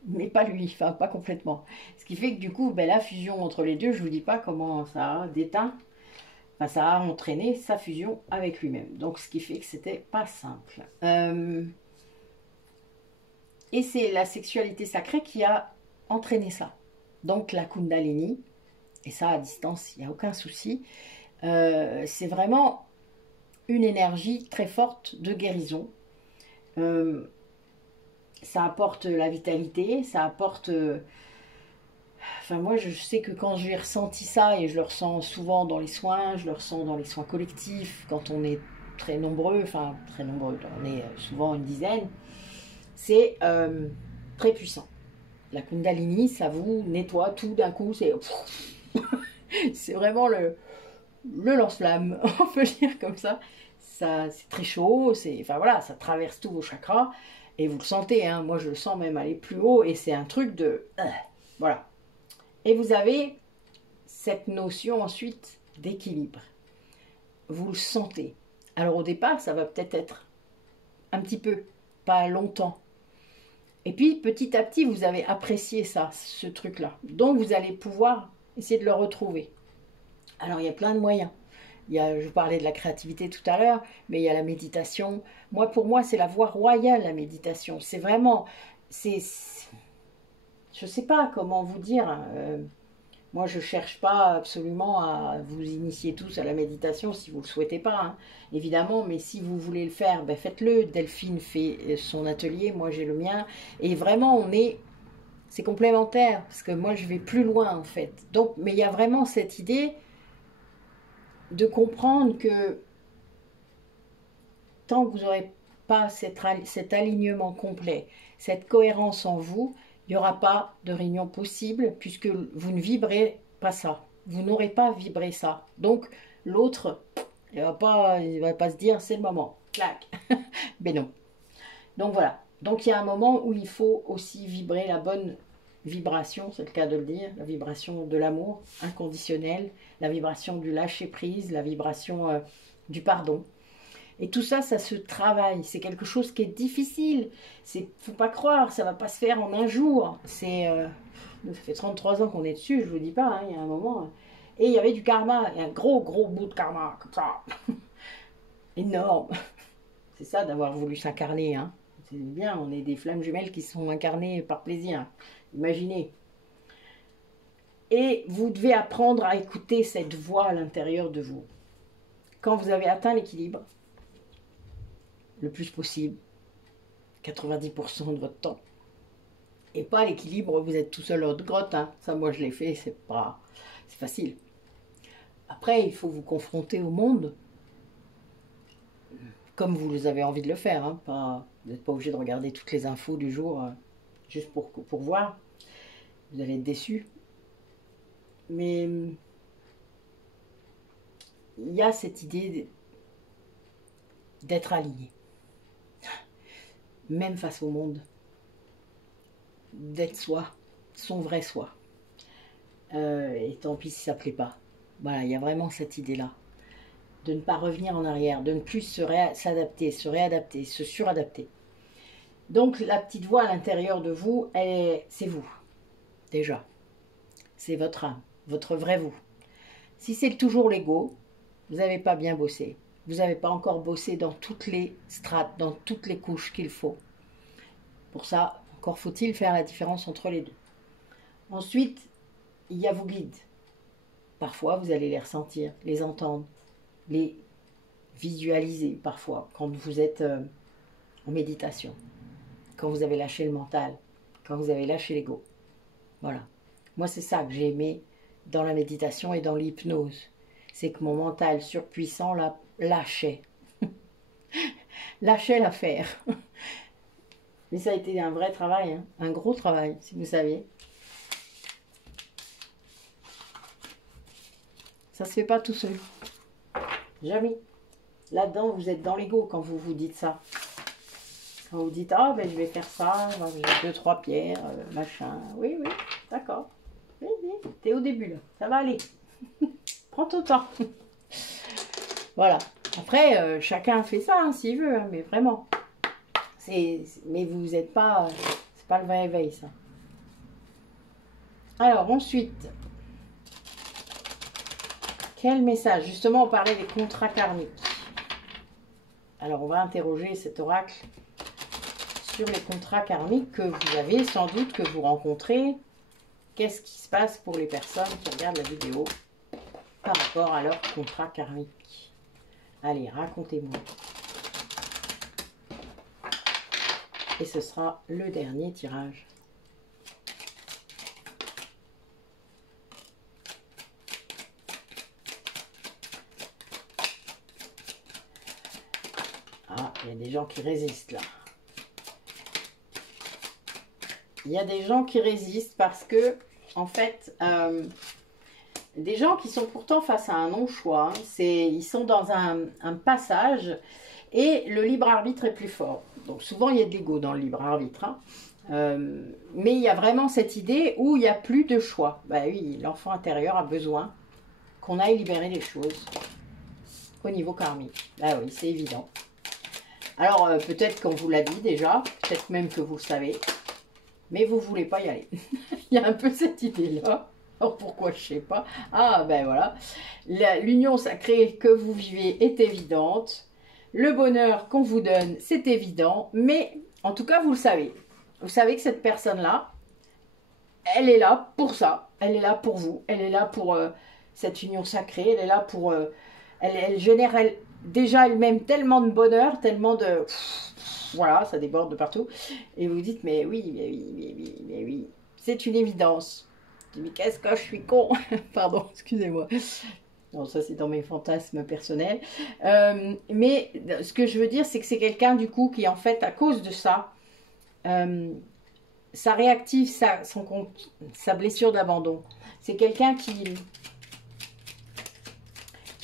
Mais pas lui, enfin, pas complètement. Ce qui fait que du coup, ben, la fusion entre les deux, je ne vous dis pas comment ça a déteint. Enfin, ça a entraîné sa fusion avec lui-même. Donc, ce qui fait que c'était pas simple. Et c'est la sexualité sacrée qui a entraîné ça. Donc, la Kundalini, et ça à distance, il n'y a aucun souci. C'est vraiment une énergie très forte de guérison. Ça apporte la vitalité, ça apporte... Enfin, moi, je sais que quand j'ai ressenti ça, et je le ressens souvent dans les soins, je le ressens dans les soins collectifs, quand on est très nombreux, enfin, très nombreux, on est souvent une dizaine, c'est très puissant. La Kundalini, ça vous nettoie tout d'un coup, c'est... c'est vraiment le lance-flamme, on peut dire comme ça. C'est très chaud, enfin voilà, ça traverse tous vos chakras, et vous le sentez, hein, moi je le sens même aller plus haut, et c'est un truc de... voilà. Et vous avez cette notion ensuite d'équilibre. Vous le sentez. Alors au départ, ça va peut-être être un petit peu, pas longtemps. Et puis petit à petit, vous avez apprécié ça, ce truc-là. Donc vous allez pouvoir essayer de le retrouver. Alors il y a plein de moyens. Je parlais de la créativité tout à l'heure, mais il y a la méditation. Pour moi, c'est la voie royale, la méditation. C'est vraiment... je ne sais pas comment vous dire. Moi, je ne cherche pas absolument à vous initier tous à la méditation si vous ne le souhaitez pas, hein, évidemment. Mais si vous voulez le faire, ben faites-le. Delphine fait son atelier, moi j'ai le mien. Et vraiment, c'est complémentaire, parce que moi, je vais plus loin, en fait. Donc, mais il y a vraiment cette idée de comprendre que tant que vous n'aurez pas cet alignement complet, cette cohérence en vous, il n'y aura pas de réunion possible puisque vous ne vibrez pas ça. Vous n'aurez pas vibré ça. Donc, l'autre, il ne va pas se dire c'est le moment. Clac. Mais non. Donc, voilà. Donc, il y a un moment où il faut aussi vibrer la bonne vibration, c'est le cas de le dire, la vibration de l'amour inconditionnel, la vibration du lâcher-prise, la vibration du pardon. Et tout ça, ça se travaille. C'est quelque chose qui est difficile. Faut pas croire, ça va pas se faire en un jour. Ça fait 33 ans qu'on est dessus, je vous dis pas, hein, il y a un moment. Et il y avait du karma, il y a un gros bout de karma, comme ça. Énorme. C'est ça d'avoir voulu s'incarner, hein. C'est bien, on est des flammes jumelles qui sont incarnées par plaisir. Imaginez. Et vous devez apprendre à écouter cette voix à l'intérieur de vous. Quand vous avez atteint l'équilibre, le plus possible, 90% de votre temps, et pas l'équilibre, vous êtes tout seul dans votre grotte, hein. Ça, moi, je l'ai fait, c'est facile. Après, il faut vous confronter au monde, comme vous avez envie de le faire, hein. Vous n'êtes pas obligé de regarder toutes les infos du jour, juste pour voir. Vous allez être déçus. Mais il y a cette idée d'être aligné. Même face au monde. D'être soi, son vrai soi. Et tant pis si ça ne plaît pas. Voilà, il y a vraiment cette idée-là. De ne pas revenir en arrière, de ne plus s'adapter, se réadapter, se suradapter. Donc la petite voix à l'intérieur de vous, c'est vous, déjà. C'est votre âme, votre vrai vous. Si c'est toujours l'ego, vous n'avez pas bien bossé. Vous n'avez pas encore bossé dans toutes les strates, dans toutes les couches qu'il faut. Pour ça, encore faut-il faire la différence entre les deux. Ensuite, il y a vos guides. Parfois, vous allez les ressentir, les entendre, les visualiser parfois, quand vous êtes en méditation, quand vous avez lâché le mental, quand vous avez lâché l'ego. Voilà. Moi, c'est ça que j'ai aimé dans la méditation et dans l'hypnose. C'est que mon mental surpuissant lâchait. Lâchait l'affaire. Mais ça a été un vrai travail, hein, un gros travail, si vous saviez. Ça se fait pas tout seul. Jamais. Là-dedans, vous êtes dans l'ego quand vous vous dites ça. Quand vous dites, ah ben je vais faire ça, j'ai 2-3 pierres, machin. Oui, d'accord. Oui, t'es au début là, ça va aller. Prends ton temps. Voilà. Après, chacun fait ça, hein, s'il veut, hein, mais vraiment. Mais vous n'êtes pas... c'est pas le vrai éveil, ça. Alors, ensuite... quel message? Justement, on parlait des contrats karmiques. Alors, on va interroger cet oracle sur les contrats karmiques que vous avez, sans doute, que vous rencontrez. Qu'est-ce qui se passe pour les personnes qui regardent la vidéo par rapport à leur contrat karmique? Allez, racontez-moi. Et ce sera le dernier tirage. Ah, il y a des gens qui résistent là. Il y a des gens qui résistent parce que, en fait, des gens qui sont pourtant face à un non-choix, ils sont dans un passage et le libre arbitre est plus fort. Donc souvent, il y a de l'ego dans le libre arbitre. Hein. Mais il y a vraiment cette idée où il n'y a plus de choix. Ben oui, l'enfant intérieur a besoin qu'on aille libérer les choses au niveau karmique. Ah oui, c'est évident. Alors, peut-être qu'on vous l'a dit déjà, peut-être même que vous le savez. Mais vous ne voulez pas y aller. Il y a un peu cette idée-là. Alors pourquoi, je ne sais pas. Ah ben voilà. L'union sacrée que vous vivez est évidente. Le bonheur qu'on vous donne, c'est évident. Mais en tout cas, vous le savez. Vous savez que cette personne-là, elle est là pour ça. Elle est là pour vous. Elle est là pour cette union sacrée. Elle est là pour... elle génère déjà elle-même tellement de bonheur, tellement de... voilà, ça déborde de partout. Et vous dites, mais oui, mais oui. C'est une évidence. Je dis, mais qu'est-ce que je suis con. Pardon, excusez-moi. Non, ça c'est dans mes fantasmes personnels. Mais ce que je veux dire, c'est que c'est quelqu'un du coup qui en fait, à cause de ça, ça réactive sa blessure d'abandon. C'est quelqu'un qui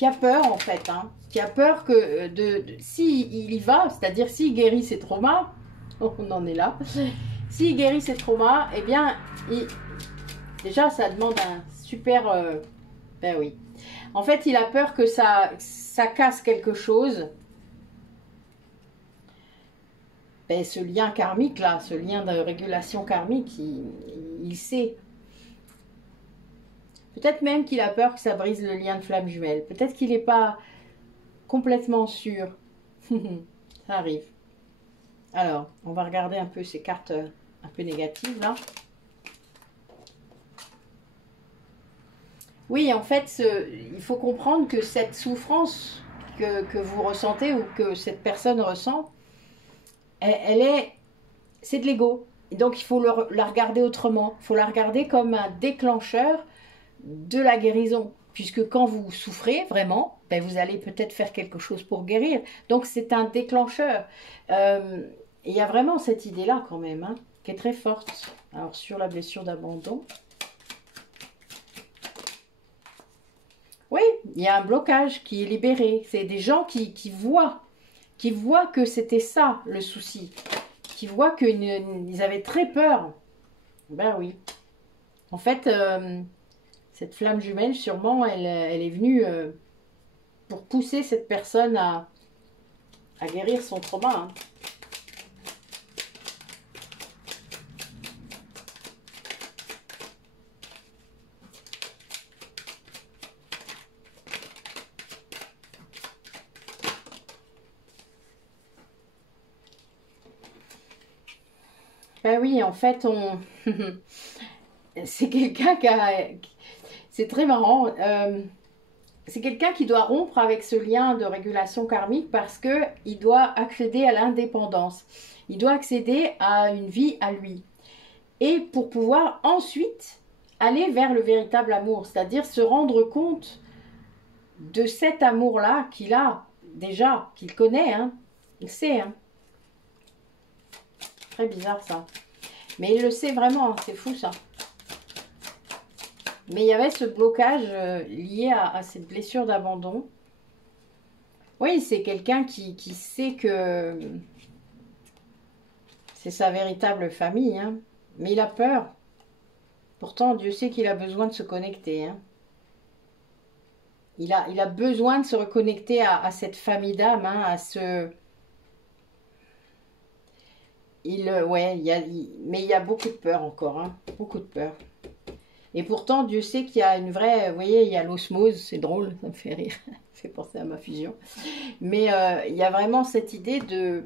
a peur en fait, hein, qui a peur que s'il y va, c'est-à-dire s'il guérit ses traumas, on en est là, s'il guérit ses traumas, eh bien, déjà ça demande un super, ben oui, en fait il a peur que ça casse quelque chose, ben, ce lien karmique là, ce lien de régulation karmique, il sait. Peut-être même qu'il a peur que ça brise le lien de flamme jumelle. Peut-être qu'il n'est pas complètement sûr. Ça arrive. Alors, on va regarder un peu ces cartes un peu négatives là. Oui, en fait, il faut comprendre que cette souffrance que vous ressentez ou que cette personne ressent, c'est de l'ego. Et donc, il faut la regarder autrement. Il faut la regarder comme un déclencheur de la guérison, puisque quand vous souffrez vraiment, ben vous allez peut-être faire quelque chose pour guérir. Donc c'est un déclencheur. Il y a vraiment cette idée-là quand même, hein, qui est très forte. Alors sur la blessure d'abandon, oui, il y a un blocage qui est libéré. C'est des gens qui voient que c'était ça le souci, qui voient qu'ils avaient très peur. Ben oui. En fait, cette flamme jumelle, sûrement, elle est venue pour pousser cette personne à guérir son trauma. Hein. Ben oui, en fait, c'est quelqu'un qui a... C'est très marrant. C'est quelqu'un qui doit rompre avec ce lien de régulation karmique parce qu'il doit accéder à l'indépendance. Il doit accéder à une vie à lui. Et pour pouvoir ensuite aller vers le véritable amour, c'est-à-dire se rendre compte de cet amour-là qu'il a déjà, qu'il connaît, hein. Il sait. Hein. Très bizarre ça. Mais il le sait vraiment, c'est fou ça. Mais il y avait ce blocage lié à cette blessure d'abandon. Oui, c'est quelqu'un qui sait que c'est sa véritable famille. Hein. Mais il a peur. Pourtant, Dieu sait qu'il a besoin de se connecter. Hein. Il a besoin de se reconnecter à cette famille d'âme, hein, à ce... Ouais, mais il y a beaucoup de peur encore, hein, beaucoup de peur. Et pourtant, Dieu sait qu'il y a une vraie, vous voyez, il y a l'osmose, c'est drôle, ça me fait rire, ça me fait penser à ma fusion. Mais il y a vraiment cette idée de,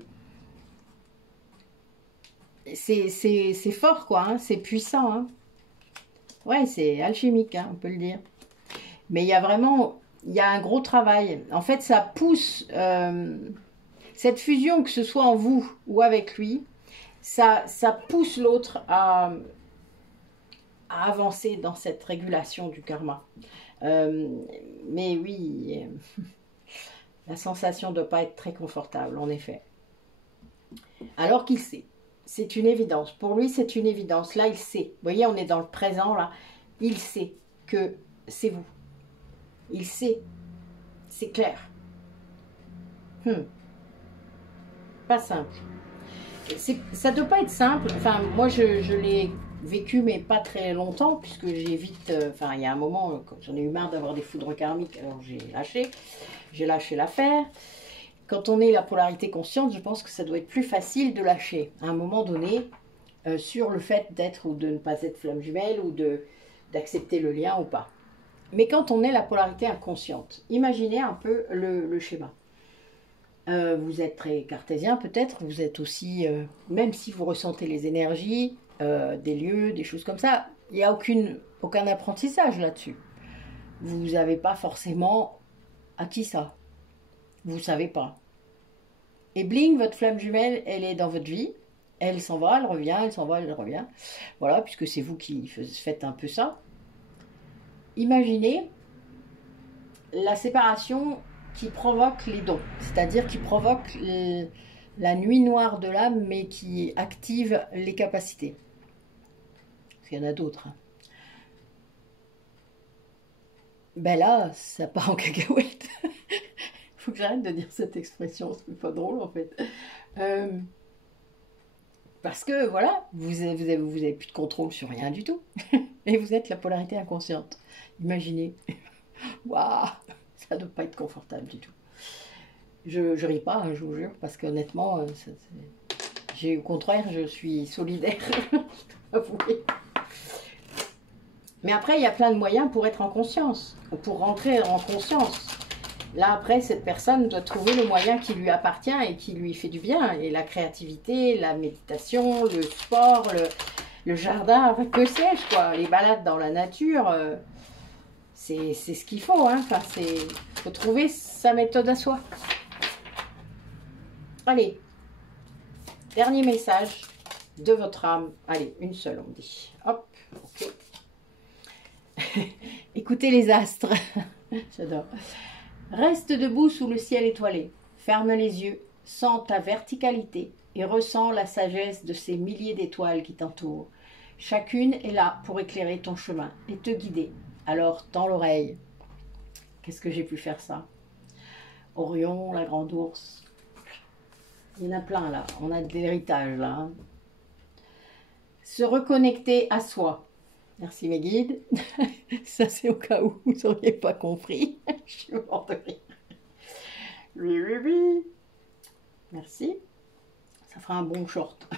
c'est fort quoi, hein, c'est puissant, hein. Ouais, c'est alchimique, hein, on peut le dire. Mais il y a vraiment, il y a un gros travail. En fait, ça pousse cette fusion, que ce soit en vous ou avec lui, ça pousse l'autre à avancer dans cette régulation du karma. Mais oui, la sensation ne doit pas être très confortable, en effet. Alors qu'il sait. C'est une évidence. Pour lui, c'est une évidence. Là, il sait. Vous voyez, on est dans le présent, là. Il sait que c'est vous. Il sait. C'est clair. Pas simple. Ça ne doit pas être simple. Enfin, moi, je l'ai vécu, mais pas très longtemps, puisque j'ai vite... Enfin, il y a un moment, quand j'en ai eu marre d'avoir des foudres karmiques, alors j'ai lâché. J'ai lâché l'affaire. Quand on est la polarité consciente, je pense que ça doit être plus facile de lâcher, à un moment donné, sur le fait d'être ou de ne pas être flamme jumelle, ou d'accepter le lien ou pas. Mais quand on est la polarité inconsciente, imaginez un peu le schéma. Vous êtes très cartésien peut-être, vous êtes aussi, même si vous ressentez les énergies, des lieux, des choses comme ça, il n'y a aucun apprentissage là-dessus. Vous n'avez pas forcément acquis ça. Vous ne savez pas. Et bling, votre flamme jumelle, elle est dans votre vie. Elle s'en va, elle revient, elle s'en va, elle revient. Voilà, puisque c'est vous qui faites un peu ça. Imaginez la séparation qui provoque les dons, c'est-à-dire qui provoque la nuit noire de l'âme, mais qui active les capacités. Parce qu'il y en a d'autres. Hein. Ben là, ça part en cacahuète. Faut que j'arrête de dire cette expression, c'est pas drôle en fait. Parce que voilà, vous avez plus de contrôle sur rien du tout. Et vous êtes la polarité inconsciente. Imaginez. Waouh, ça ne doit pas être confortable du tout. Je ris pas, hein, je vous jure, parce qu'honnêtement, au contraire, je suis solidaire. Je dois avouer. Mais après, il y a plein de moyens pour être en conscience, ou pour rentrer en conscience. Là, après, cette personne doit trouver le moyen qui lui appartient et qui lui fait du bien. Et la créativité, la méditation, le sport, le jardin, enfin, que sais-je, quoi. Les balades dans la nature, c'est ce qu'il faut. Hein. Enfin, faut trouver sa méthode à soi. Allez, dernier message de votre âme. Allez, une seule, on dit. Hop, ok. Écoutez les astres. J'adore. Reste debout sous le ciel étoilé. Ferme les yeux, sens ta verticalité et ressens la sagesse de ces milliers d'étoiles qui t'entourent. Chacune est là pour éclairer ton chemin et te guider. Alors, tends l'oreille. Qu'est-ce que j'ai pu faire ça? Orion, la grande ours. Il y en a plein là. On a de l'héritage là. Hein. Se reconnecter à soi. Merci mes guides. Ça c'est au cas où vous n'auriez pas compris. Je suis morte de rire. Oui, oui, oui. Merci. Ça fera un bon short.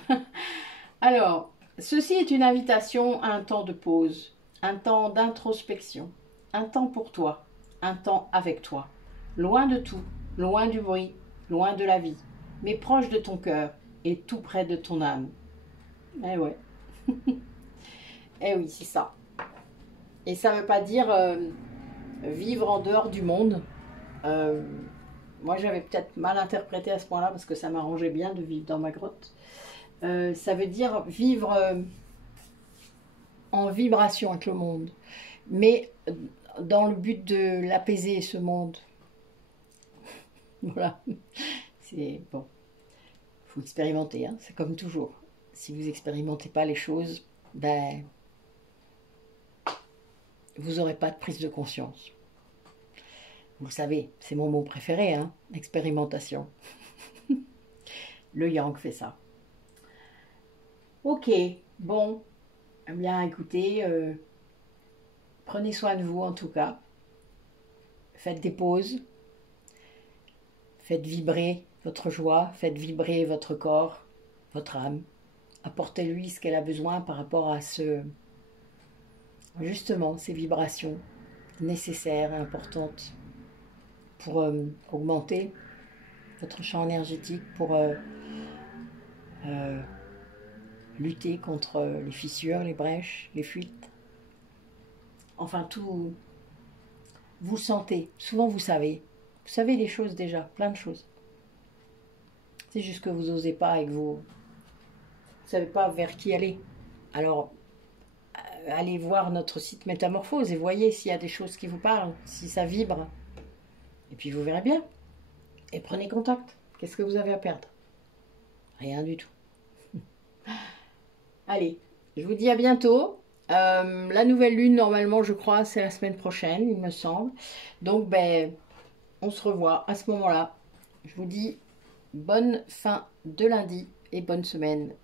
Alors, ceci est une invitation à un temps de pause, un temps d'introspection, un temps pour toi, un temps avec toi. Loin de tout, loin du bruit, loin de la vie, mais proche de ton cœur et tout près de ton âme. Eh ouais. Eh oui, c'est ça. Et ça ne veut pas dire vivre en dehors du monde. Moi, j'avais peut-être mal interprété à ce point-là parce que ça m'arrangeait bien de vivre dans ma grotte. Ça veut dire vivre en vibration avec le monde, mais dans le but de l'apaiser, ce monde. Voilà. C'est bon. Il faut expérimenter, hein. C'est comme toujours. Si vous n'expérimentez pas les choses, ben... vous n'aurez pas de prise de conscience. Vous le savez, c'est mon mot préféré, hein, expérimentation. Le yang fait ça. Ok, bon, eh bien écoutez, prenez soin de vous en tout cas. Faites des pauses. Faites vibrer votre joie, faites vibrer votre corps, votre âme. apportez-lui ce qu'elle a besoin par rapport à justement, ces vibrations nécessaires et importantes pour augmenter votre champ énergétique, pour lutter contre les fissures, les brèches, les fuites. Enfin, tout, vous le sentez. Souvent, vous savez. Vous savez des choses déjà, plein de choses. C'est juste que vous n'osez pas et que vous ne savez pas vers qui aller. Alors, allez voir notre site Métamorphose et voyez s'il y a des choses qui vous parlent, si ça vibre. Et puis, vous verrez bien. Et prenez contact. Qu'est-ce que vous avez à perdre? Rien du tout. Allez, je vous dis à bientôt. La nouvelle lune, normalement, je crois, c'est la semaine prochaine, il me semble. Donc, ben, on se revoit à ce moment-là. Je vous dis bonne fin de lundi et bonne semaine.